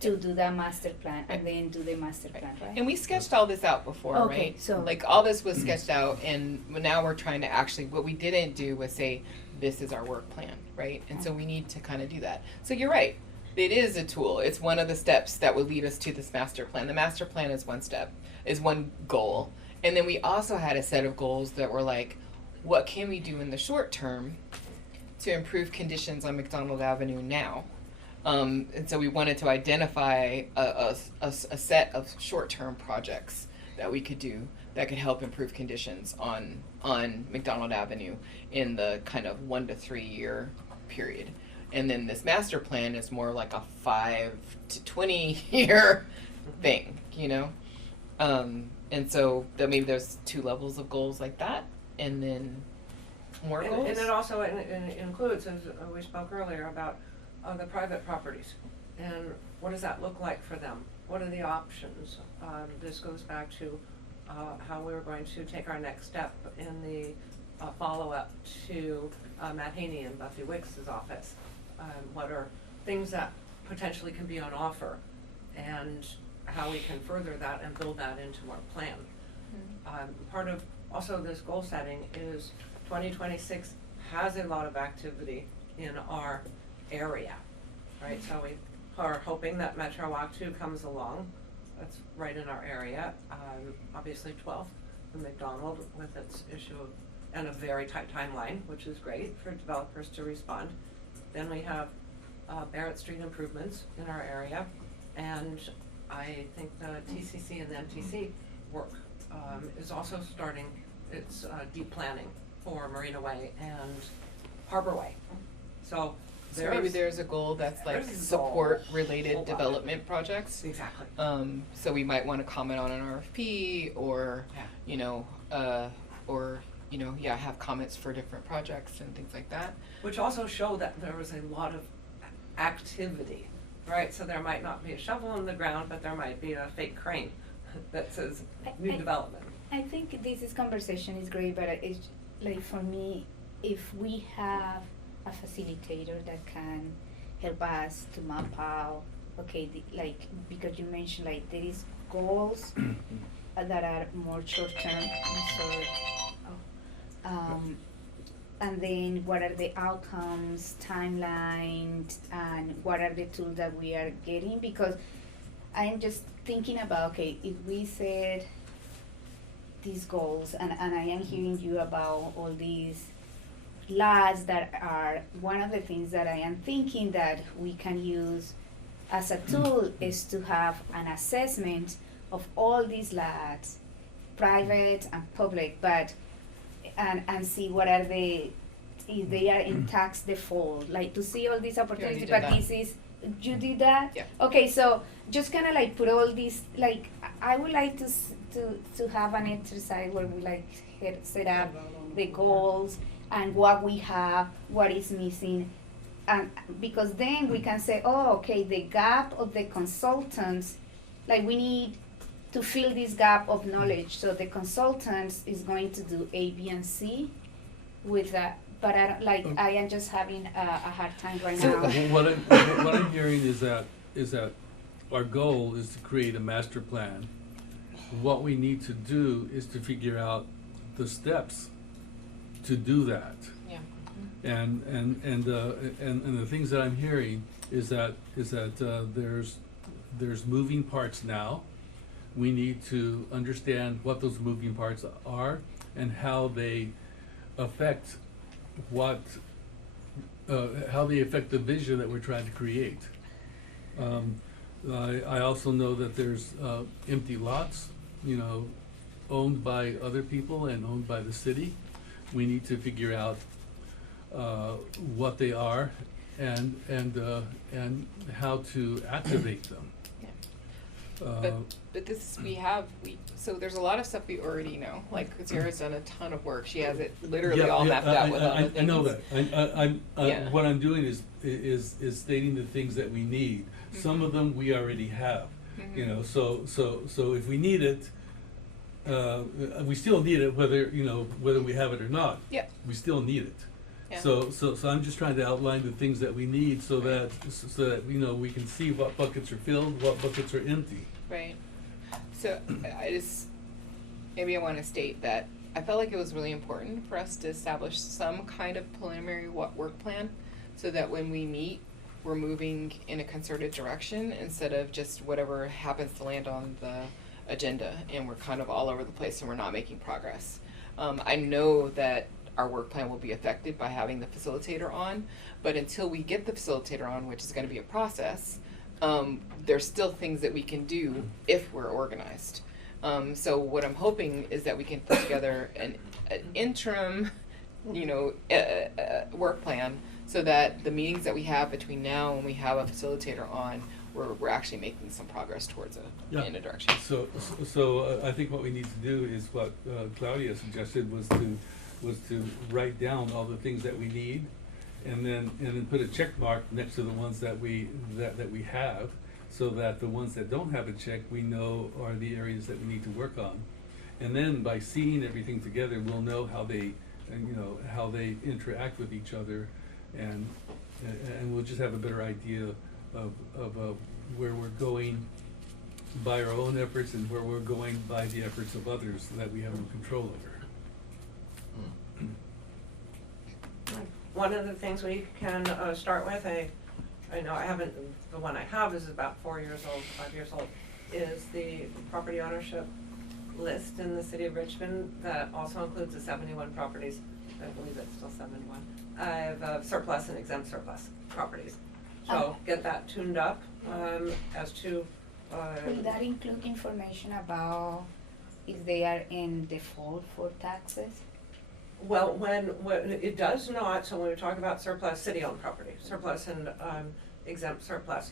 to do the master plan and then do the master plan, right? And we sketched all this out before, Okay, right? so- like all this was sketched out, and now we're trying to actually, what we didn't do was say, this is our work plan, right? And so we need to kind of do that. So you're right. It is a tool. It's one of the steps that will lead us to this master plan. The master plan is one step, is one goal. And then we also had a set of goals that were like, what can we do in the short term to improve conditions on Macdonald Avenue now? And so we wanted to identify a set of short-term projects that we could do that could help improve conditions on Macdonald Avenue in the kind of 1 to 3 year period. And then this master plan is more like a 5 to 20 year thing, you know? And so that maybe there's 2 levels of goals like that, and then more goals. And it also includes, as we spoke earlier, about the private properties. And what does that look like for them? What are the options? This goes back to how we were going to take our next step in the follow-up to Matt Haney and Buffy Wicks's office. What are things that potentially can be on offer, and how we can further that and build that into our plan. Part of also this goal setting is 2026 has a lot of activity in our area, right? So we are hoping that Metro Walk 2 comes along. That's right in our area. Obviously 12th, the Macdonald with its issue and a very tight timeline, which is great for developers to respond. Then we have Barrett Street improvements in our area, and I think the TCC and the MTC work is also starting its deep planning for Marina Way and Harbor Way. So maybe there's a goal that's like there's a support goal. related Hold on. development projects. Exactly. So we might want to comment on an RFP or, Yeah. you know, have comments for different projects and things like that. Which also show that there was a lot of activity, right? So there might not be a shovel in the ground, but there might be a fake crane that says new development. I think this conversation is great, but it's like, for me, if we have a facilitator that can help us to map out, okay, because you mentioned like there is goals that are more short term. I'm sorry. And then what are the outcomes, timelines, and what are the tools that we are getting? Because I'm just thinking about, okay, if we said these goals, and I am hearing you about all these laws that are, one of the things that I am thinking that we can use as a tool is to have an assessment of all these laws, private and public, but and see what are the, if they are in tax default, like to see all these opportunities. did But that. this is, you did that? Yeah. Okay, so just kind of like put all these, like, I would like to have an exercise where we like set up the goals and what we have, what is missing, and because then we can say, oh, okay, the gap of the consultants, like we need to fill this gap of knowledge. So the consultants is going to do A, B, and C with that. But I don't, like, I am just having a hard time right So now. what I'm hearing is that our goal is to create a master plan. What we need to do is to figure out the steps to do that. Yeah. And the things that I'm hearing is that there's moving parts now. We need to understand what those moving parts are and how they affect how they affect the vision that we're trying to create. I also know that there's empty lots, owned by other people and owned by the city. We need to figure out what they are and how to activate them. But this, so there's a lot of stuff we already know, like Sarah's done a ton of work, she has it literally all mapped out with all the things. I know that, Yeah. what I'm doing is stating the things that we need. Some of them we already have, so if we need it, we still need it whether we have it or not. Yeah. We still need it. Yeah. So I'm just trying to outline the things that we need so that we can see what buckets are filled, what buckets are empty. Right. So maybe I want to state that I felt like it was really important for us to establish some kind of preliminary work plan so that when we meet, we're moving in a concerted direction instead of just whatever happens to land on the agenda and we're kind of all over the place and we're not making progress. I know that our work plan will be affected by having the facilitator on, but until we get the facilitator on, which is going to be a process, there's still things that we can do if we're organized. So what I'm hoping is that we can put together an interim, work plan so that the meetings that we have between now and we have a facilitator on, we're actually making some progress towards in a direction. So I think what we need to do is what Claudia suggested was to write down all the things that we need, and then put a check mark next to the ones that we have, so that the ones that don't have a check we know are the areas that we need to work on, and then by seeing everything together, we'll know how they interact with each other, and we'll just have a better idea of where we're going by our own efforts and where we're going by the efforts of others that we have no control over. One of the things we can start with, I know I haven't, the one I have is about 4 years old, 5 years old, is the property ownership list in the city of Richmond that also includes the 71 properties, I believe it's still 71, of surplus and exempt surplus properties. So get that tuned up as to. Will that include information about if they are in default for taxes? Well, when it does not, so when we talk about surplus city-owned property, surplus and exempt surplus,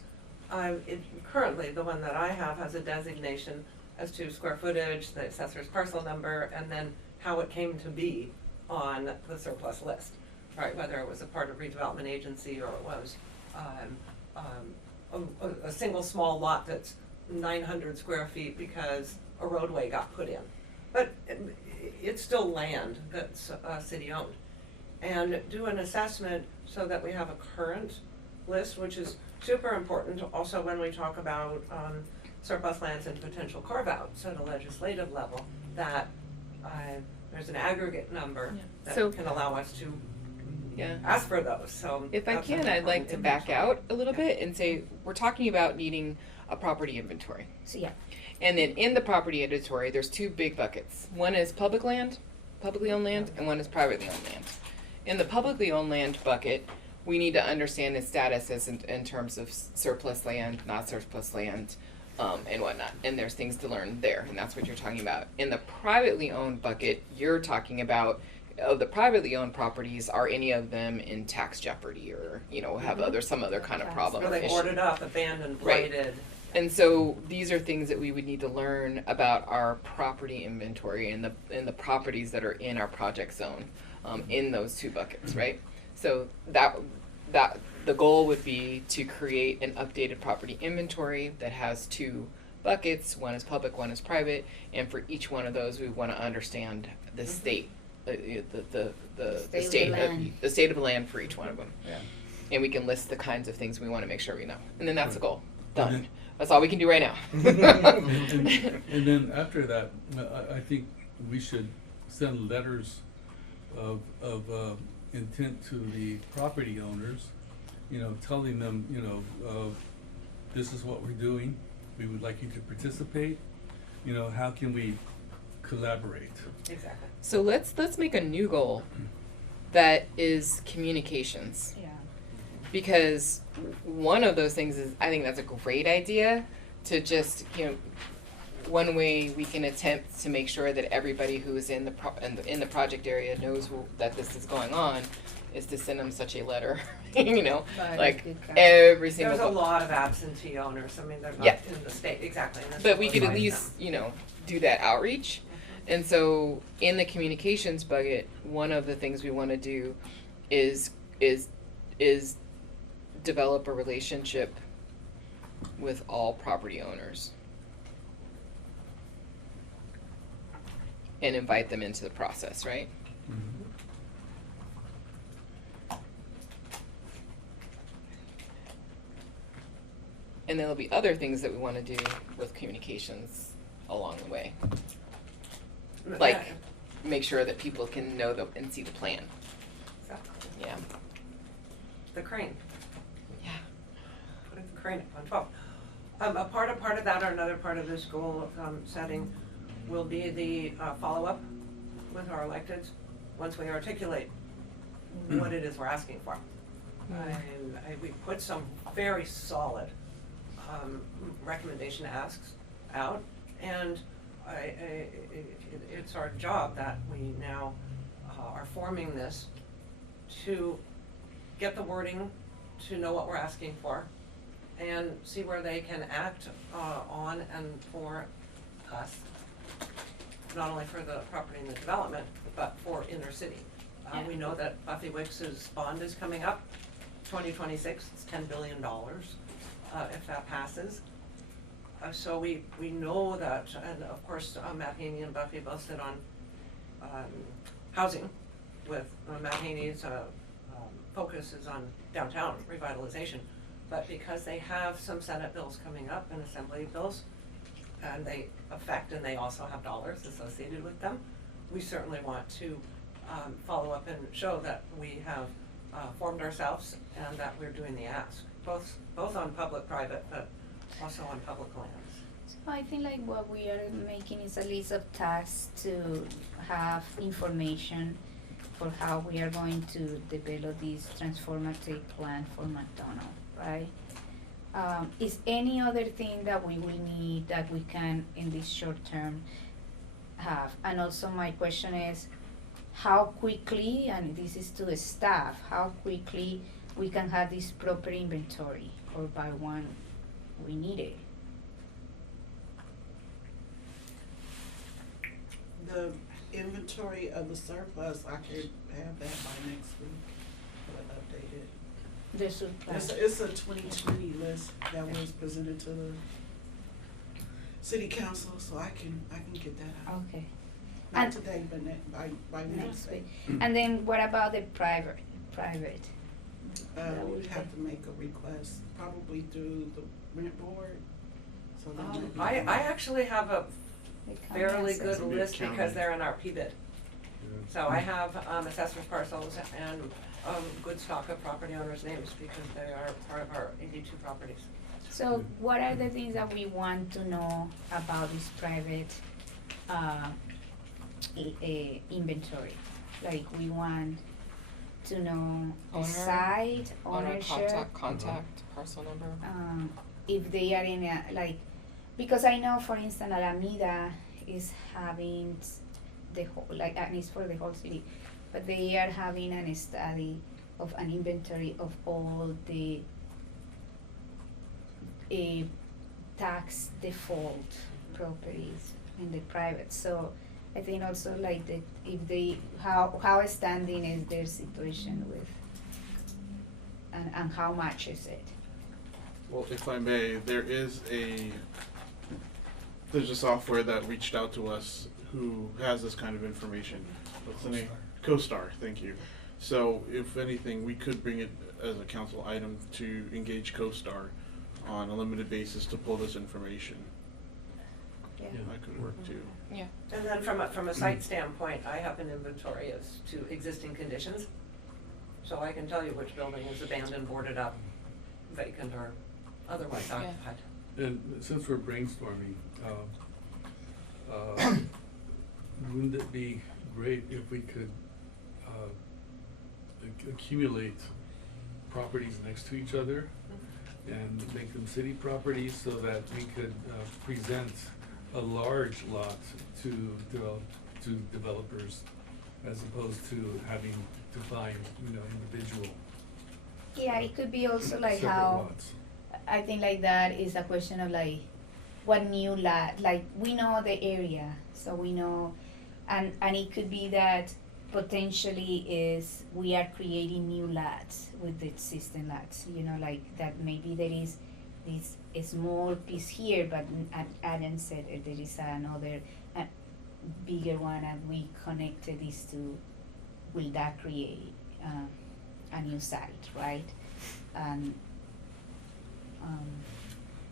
currently the one that I have has a designation as to square footage, the assessor's parcel number, and then how it came to be on the surplus list, right? Whether it was a part of redevelopment agency or it was a single small lot that's 900 square feet because a roadway got put in. But it's still land that's city-owned. And do an assessment so that we have a current list, which is super important also when we talk about surplus lands and potential carve-outs at a legislative level, that there's an aggregate number that So- can allow us to Yeah. ask for those, so. If I that's can, an I'd like important to back inventory. out a little bit and say, we're talking about needing a property inventory. So yeah, And then in the property inventory, there's two big buckets. One is public land, publicly owned land, and one is privately owned land. In the publicly owned land bucket, we need to understand its status as in terms of surplus land, not surplus land, and whatnot. And there's things to learn there, and that's what you're talking about. In the privately owned bucket, you're talking about of the privately owned properties, are any of them in tax jeopardy or, have some other kind of problem Are or they issue? boarded up, abandoned, Right. blighted? And so these are things that we would need to learn about our property inventory and the properties that are in our project zone, in those two buckets, right? So that the goal would be to create an updated property inventory that has two buckets. One is public, one is private, and for each one of those, we want to understand the state, the state of the land for each one of them. Yeah. And we can list the kinds of things we want to make sure we know, and then that's the goal. Done. That's all we can do right now. And then after that, I think we should send letters of intent to the property owners, telling them, this is what we're doing. We would like you to participate. How can we collaborate? Exactly. So let's make a new goal that is communications. yeah. because one of those things is, I think that's a great idea to just, one way we can attempt to make sure that everybody who is in the project area knows that this is going on is to send them such a letter, like every single. There's a lot of absentee owners, I mean, they're not Yeah. in the state, exactly. and that's But what we we're could at trying least, to- do that outreach. And so in the communications bucket, one of the things we want to do is develop a relationship with all property owners and invite them into the process, right? And there'll be other things that we want to do with communications along the way. Like, make sure that people can know and see the plan. Exactly. Yeah. The crane. Yeah. Putting the crane up on top. A part of that, or another part of this goal setting, will be the follow-up with our electeds once we articulate what it is we're asking for. And we put some very solid recommendation asks out, and it's our job that we now are forming this to get the wording, to know what we're asking for, and see where they can act on and for us, not only for the property and the development, but for inner city. We know that Buffy Wicks's bond is coming up, 2026, it's $10 billion, if that passes. So we know that, and of course, Matt Haney and Buffy both sit on housing with Matt Haney's focus is on downtown revitalization. But because they have some Senate bills coming up and Assembly bills, and they affect, and they also have dollars associated with them, we certainly want to follow up and show that we have formed ourselves and that we're doing the ask, both on public-private, but also on public lands. So I think like what we are making is a list of tasks to have information for how we are going to develop this transformative plan for Macdonald, right? Is any other thing that we will need that we can in this short term have? And also my question is, how quickly, and this is to the staff, how quickly we can have this proper inventory, or by when we need it? The inventory of the surplus, I could have that by next week, but updated. The surplus. It's a 2020 list that was presented to the city council, so I can get that out. Okay. Not And- today, but by Next Wednesday. week. And then what about the private? We'd have to make a request, probably through the rent board, so that might be. I actually have a The county fairly assessor. good list because County. they're in our P-bid. So I have assessors parcels and good stock of property owners' names because they are part of our 82 properties. So what are the things that we want to know about this private inventory? Like we want to know the Owner, site, ownership, contact, parcel number. if they are in a, like, because I know, for instance, Alameda is having the whole, like, and it's for the whole city, but they are having a study of an inventory of all the tax default properties in the private. So I think also like that if they, how standing is their situation with, and how much is it? Well, if I may, there's a software that reached out to us who has this kind of information. What's the name? CoStar, thank you. So if anything, we could bring it as a council item to engage CoStar on a limited basis to pull this information. Yeah. That could work too. Yeah. And then from a site standpoint, I have an inventory as to existing conditions. So I can tell you which building is abandoned, boarded up, vacant, or otherwise Yeah. occupied. And since we're brainstorming, wouldn't it be great if we could accumulate properties next to each other and make them city properties so that we could present a large lot to developers as opposed to having to find, individual Yeah, it could be also like separate how, lots. I think like that is a question of like, what new lot, like, we know the area, so we know, and it could be that potentially is, we are creating new lots with the existing lots, like that maybe there is this a small piece here, but Adam said there is another bigger one, and we connected these two. Will that create a new site, right? And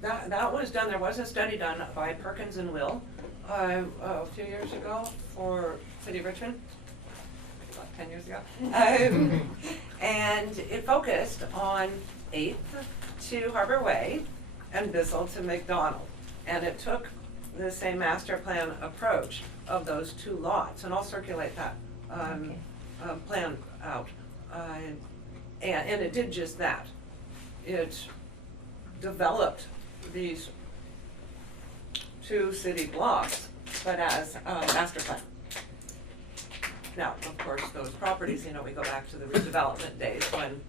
That was done, there was a study done by Perkins and Will, a few years ago for City of Richmond, about 10 years ago. And it focused on 8th to Harbor Way and Bissell to Macdonald. And it took the same master plan approach of those two lots, and I'll circulate that Okay. plan out. And it did just that. It developed these two city blocks, but as a master plan. Now, of course, those properties, we go back to the redevelopment days when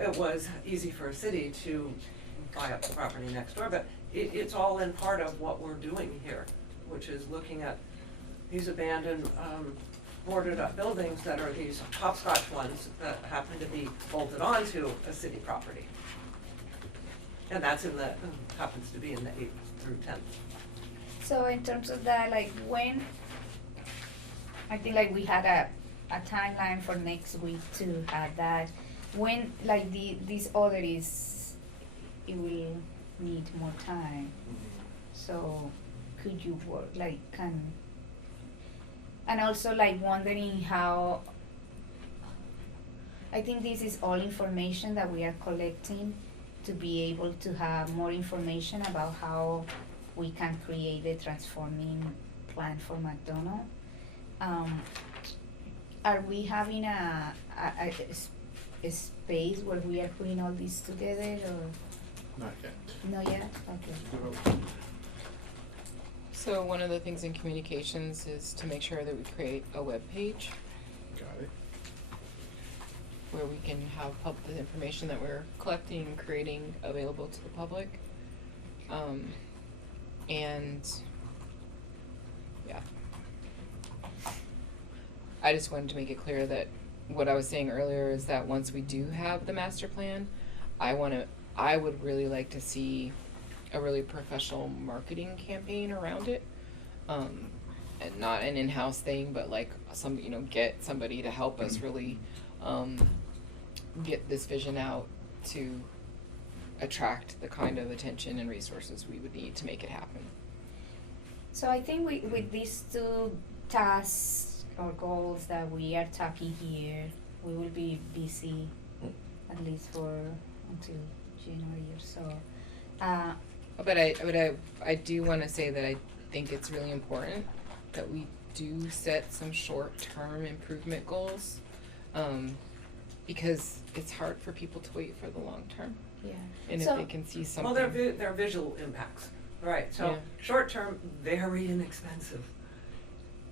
it was easy for a city to buy up the property next door, but it's all in part of what we're doing here, which is looking at these abandoned, boarded up buildings that are these hopscotch ones that happen to be bolted onto a city property. And that's happens to be in the 8th through 10th. So in terms of that, like when, I think like we had a timeline for next week to have that. When like this other is, it will need more time. So could you work, and also like wondering how, I think this is all information that we are collecting to be able to have more information about how we can create a transforming plan for Macdonald. Are we having a space where we are putting all this together, or Not yet. not yet? Okay. So one of the things in communications is to make sure that we create a web page Got it. where we can have the information that we're collecting and creating available to the public. And yeah. I just wanted to make it clear that what I was saying earlier is that once we do have the master plan, I would really like to see a really professional marketing campaign around it. And not an in-house thing, but like get somebody to help us really get this vision out to attract the kind of attention and resources we would need to make it happen. So I think with these two tasks or goals that we are talking here, we will be busy at least until January or so. But I do want to say that I think it's really important that we do set some short-term improvement goals, because it's hard for people to wait for the long term. Yeah. And So- if they can see something. Well, they're visual impacts, right? So Yeah. short-term, very inexpensive,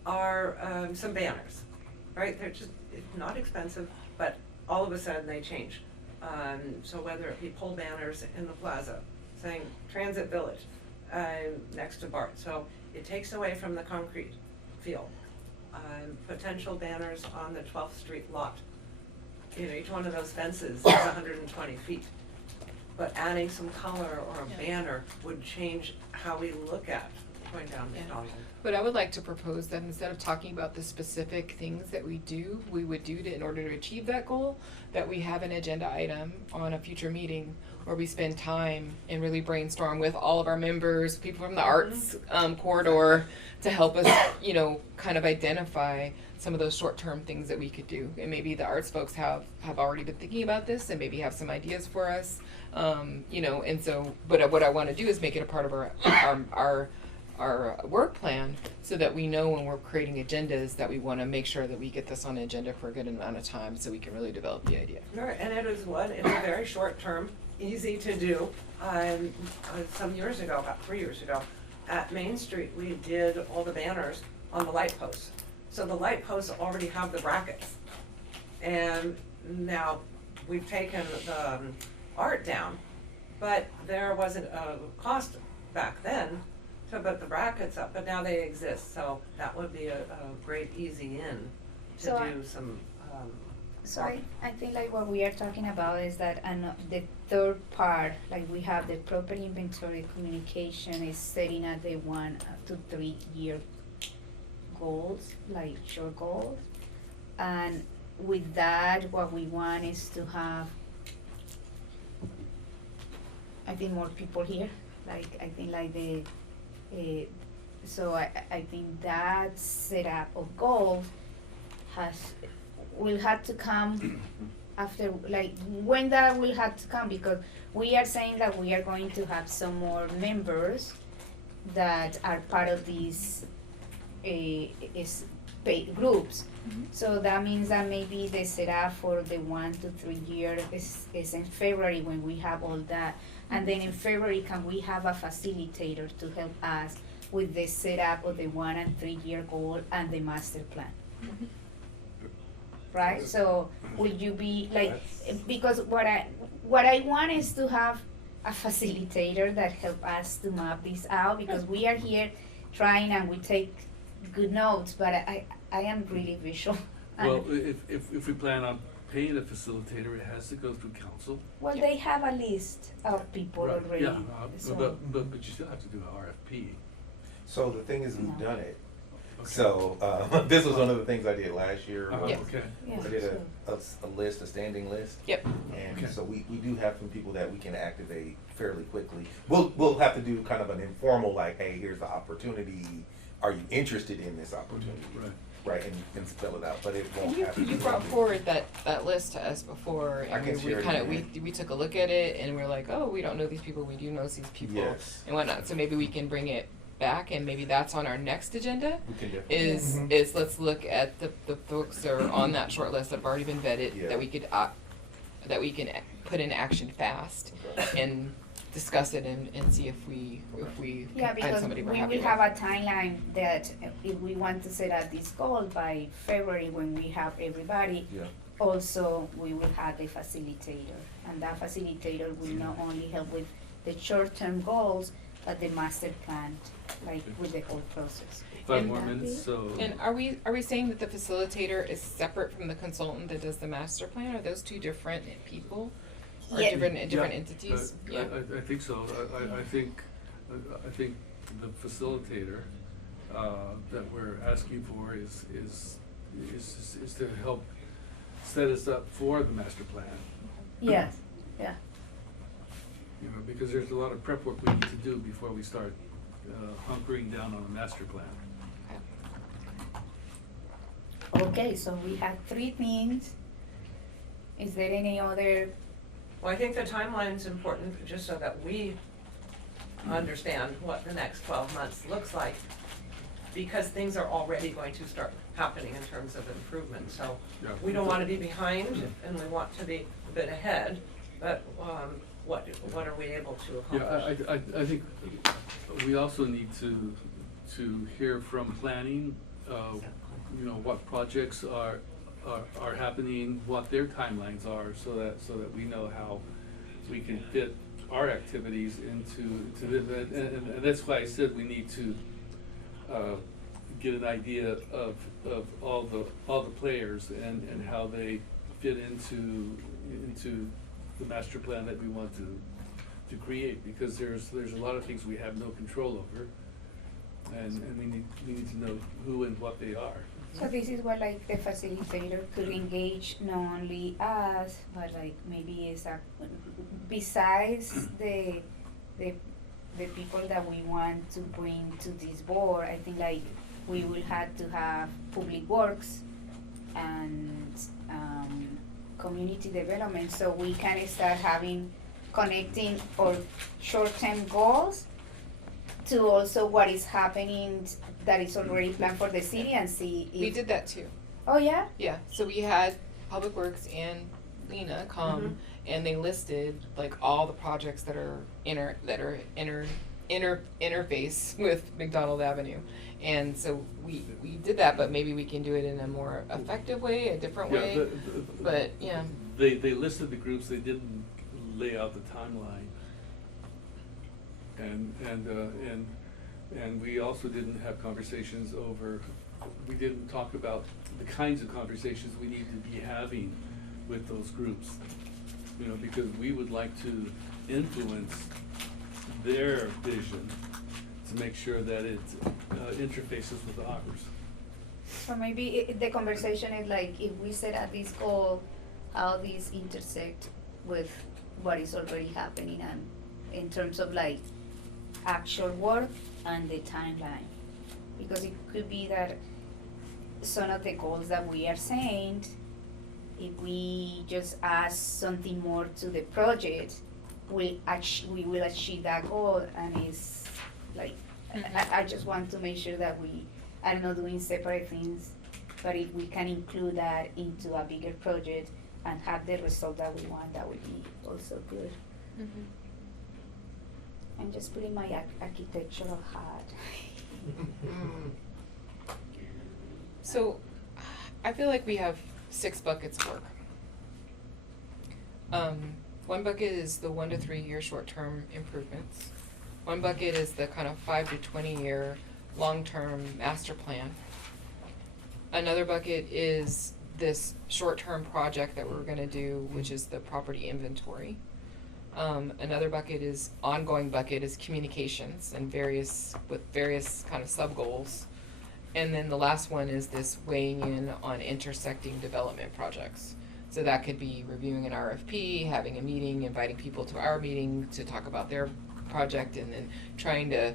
are some banners, right? They're just not expensive, but all of a sudden they change. So whether it be pole banners in the plaza saying Transit Village next to BART, so it takes away from the concrete feel. Potential banners on the 12th Street lot. Each one of those fences is 120 feet. But adding some color or a banner would change how we look at going down Macdonald. But I would like to propose that instead of talking about the specific things that we would do in order to achieve that goal, that we have an agenda item on a future meeting where we spend time and really brainstorm with all of our members, people from the arts corridor, to help us, kind of identify some of those short-term things that we could do. And maybe the arts folks have already been thinking about this and maybe have some ideas for us, and so, but what I want to do is make it a part of our work plan so that we know when we're creating agendas that we want to make sure that we get this on the agenda for a good amount of time so we can really develop the idea. Right, and it is what, it's a very short term, easy to do. Some years ago, about 3 years ago, at Main Street, we did all the banners on the light posts. So the light posts already have the brackets. And now we've taken the art down, but there wasn't a cost back then to put the brackets up, but now they exist. So that would be a great easy in to So do some, So I think like what we are talking about is that the third part, like we have the property inventory communication is setting at the 1 to 3 year goals, like short goals. And with that, what we want is to have, I think, more people here. Like I think like so I think that setup of goals will have to come after, like when that will have to come, because we are saying that we are going to have some more members that are part of these groups. So that means that maybe the setup for the 1 to 3 year is in February when we have all that. And then in February, can we have a facilitator to help us with the setup of the 1 and 3 year goal and the master plan? Right? So would you be like, because what I want is to have a facilitator that help us to map this out, because we are here trying and we take good notes, but I am really visual. Well, if we plan on paying a facilitator, it has to go through council. Well, they have a list of people Right, already. yeah, So- but you still have to do an RFP. So the thing is, we've No. done it. Okay. So, this was one of the things I did last year. Uh-huh, was Yeah. okay. Yeah, I did so- a list, a standing list. Yep. And Okay. so we do have some people that we can activate fairly quickly. We'll have to do kind of an informal, like, hey, here's the opportunity. Are you interested in this opportunity? Right. Right, and spell it out, but it won't And have to. you be- brought forward that list to us before, I and can we share it kind of, again. we took a look at it, and we're like, oh, we don't know these people, we do know these people, Yes. and whatnot, so maybe we can bring it back, and maybe that's on our next agenda, We can definitely. is let's look at the folks that are on that short list that have already been vetted, Yeah. that we could, put in action fast, and discuss it and see if we Yeah, can find because somebody we're we happy will with. have a timeline that if we want to set up this goal by February when we have everybody, Yeah. also we will have a facilitator. And that facilitator will not only help with the short-term goals, but the master plan, like with the whole process. 5 And more that minutes, be- so. And are we saying that the facilitator is separate from the consultant that does the master plan? Are those two different people? Or Yeah. different Yeah, entities? Yeah. I think so. I think the facilitator that we're asking for is to help set us up for the master plan. Yes, yeah. You know, because there's a lot of prep work we need to do before we start hunkering down on a master plan. Okay, so we have 3 things. Is there any other? well, I think the timeline's important just so that we understand what the next 12 months looks like, because things are already going to start happening in terms of improvement. So Yeah. we don't want to be behind and we want to be a bit ahead, but what are we able to accomplish? Yeah, I think we also need to hear from planning, you know, what projects are happening, what their timelines are, so that we know how we can fit our activities into the, and that's why I said we need to get an idea of all the players and how they fit into the master plan that we want to create, because there's a lot of things we have no control over, and we need to know who and what they are. So this is where like the facilitator could engage not only us, but like maybe is a, besides the people that we want to bring to this board, I think like we will have to have public works and community development, so we can start having connecting our short-term goals to also what is happening that is already planned for the city and see if. We did that too. Oh, yeah? Yeah, so we had Public Works and Lena come and they listed like all the projects that are interface with Macdonald Avenue. And so we did that, but maybe we can do it in a more effective way, a different way. But yeah. They listed the groups, they didn't lay out the timeline. And we also didn't have conversations over, we didn't talk about the kinds of conversations we need to be having with those groups. You know, because we would like to influence their vision to make sure that it interfaces with ours. So maybe the conversation is like, if we set at this goal, how these intersect with what is already happening and in terms of like actual work and the timeline. Because it could be that some of the goals that we are saying, if we just add something more to the project, we will achieve that goal, and it's like, I just want to make sure that we are not doing separate things, but if we can include that into a bigger project and have the result that we want, that would be also good. Mm-hmm. I'm just putting my architectural hat. So I feel like we have 6 buckets of work. One bucket is the 1 to 3 year short-term improvements. One bucket is the kind of 5 to 20 year long-term master plan. Another bucket is this short-term project that we're gonna do, which is the property inventory. Another bucket is, ongoing bucket is communications and various kind of sub-goals. And then the last one is this weighing in on intersecting development projects. So that could be reviewing an RFP, having a meeting, inviting people to our meeting to talk about their project, and then trying to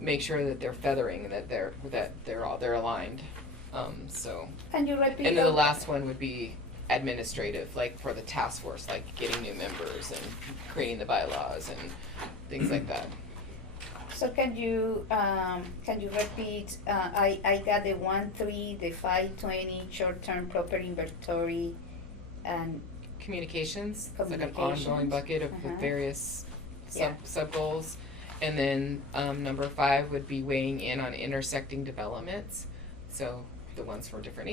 make sure that they're feathering and that they're aligned. So. Can you repeat? And then the last one would be administrative, like for the task force, like getting new members and creating the bylaws and things like that. So can you repeat, I got the 1-3, the 5-20 short-term property inventory and Communications, it's like an Communications. ongoing bucket of Uh-huh. with various Yeah. sub goals. And then number 5 would be weighing in on intersecting developments. So the ones for different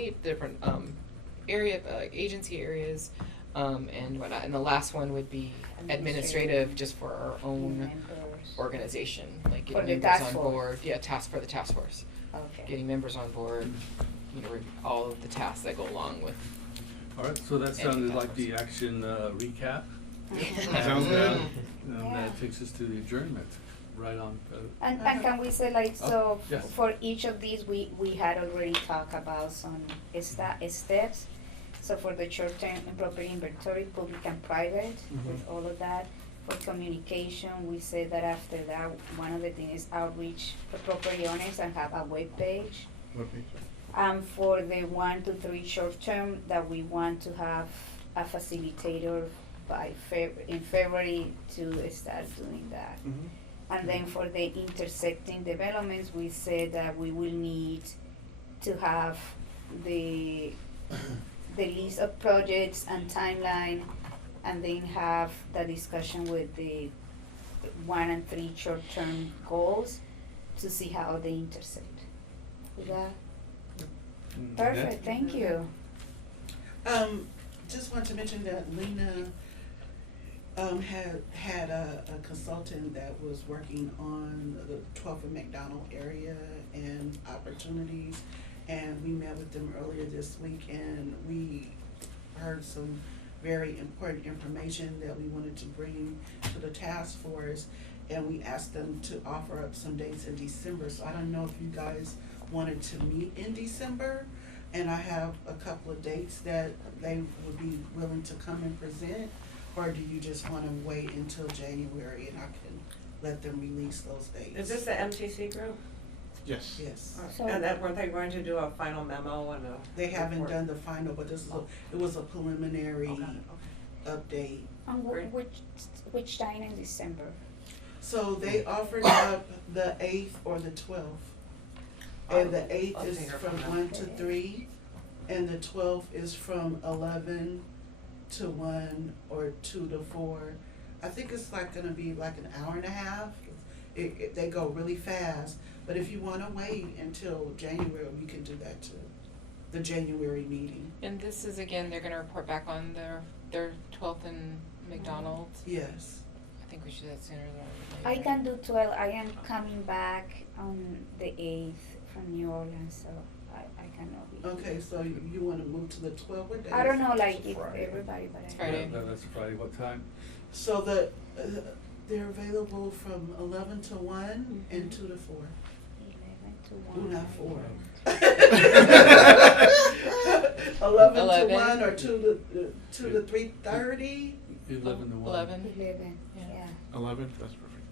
area, agency areas, and whatnot. And the last one would be administrative, just for our own members. organization, like For getting the members task on force. board. Yeah, for the task force. Okay. Getting members on board, you know, all of the tasks that go along with. All right, so that sounded like the action recap. Sounds good. And Yeah. that takes us to the adjournment, right on. And can we say like, so yes. for each of these, we had already talked about some steps. So for the short-term property inventory, public and private, with all of that. For communication, we said that after that, one of the things is outreach for property owners and have a web page. For the 1 to 3 short-term, that we want to have a facilitator by in February to start doing that. And then for the intersecting developments, we said that we will need to have the list of projects and timeline, and then have the discussion with the 1 and 3 short-term goals to see how they intersect. Is that perfect? Thank you. Just want to mention that Lena had a consultant that was working on the 12th and Macdonald area and opportunities, and we met with them earlier this week, and we heard some very important information that we wanted to bring to the task force, and we asked them to offer up some dates in December. So I don't know if you guys wanted to meet in December, and I have a couple of dates that they would be willing to come and present, or do you just want to wait until January and I can let them release those dates? Is this the MTC group? Yes. Yes. So- And then weren't they going to do a final memo and a? They haven't report? done the final, but it was a preliminary Okay. update. And Great. which time in December? So they offered up the 8th or the 12th. And the 8th I'll is take her from from 1 to 3, and the 12th is from 11 to 1 or 2 to 4. I think it's like gonna be like an hour and a half. They go really fast, but if you wanna wait until January, we can do that too. The January meeting, And this is, again, they're gonna report back on their 12th in Macdonald. yes. I think we should do that sooner rather than I later. can do 12. I am coming back on the 8th from New Orleans, so I cannot be. Okay, so you wanna move to the 12th, what day? I don't know, like It's if Friday. everybody, but It's I. Friday. That's Friday, what time? So they're available from 11 to 1 and 2 to 4. 11 to Ooh, 1. not 4. 11 to 11. 1 or 2 to 3:30? 11 to 1. 11. 11, Yeah. yeah. 11, that's perfect.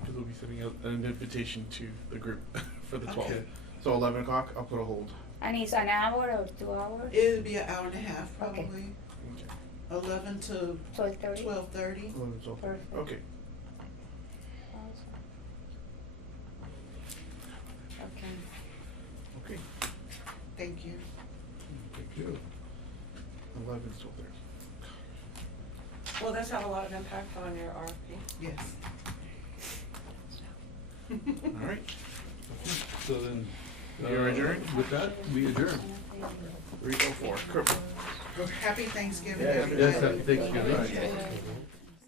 Because we'll be sending out an invitation to the group for the 12th. Okay. So 11 o'clock, I'll put a hold. And it's an hour or 2 hours? It'll be an hour and a half Okay. probably. Okay. 11 to 12:30? 12:30. 11, 12. Perfect. Okay. Awesome. Okay. Okay. Thank you. Thank you. 11 to 12:30. Will this have a lot of impact on your RFP? Yes. All right. So then. You're adjourned? With that, we adjourn. 3:04. Perfect. Happy Thanksgiving, Yeah. everybody. Yes, happy Thanksgiving. Right. Good night.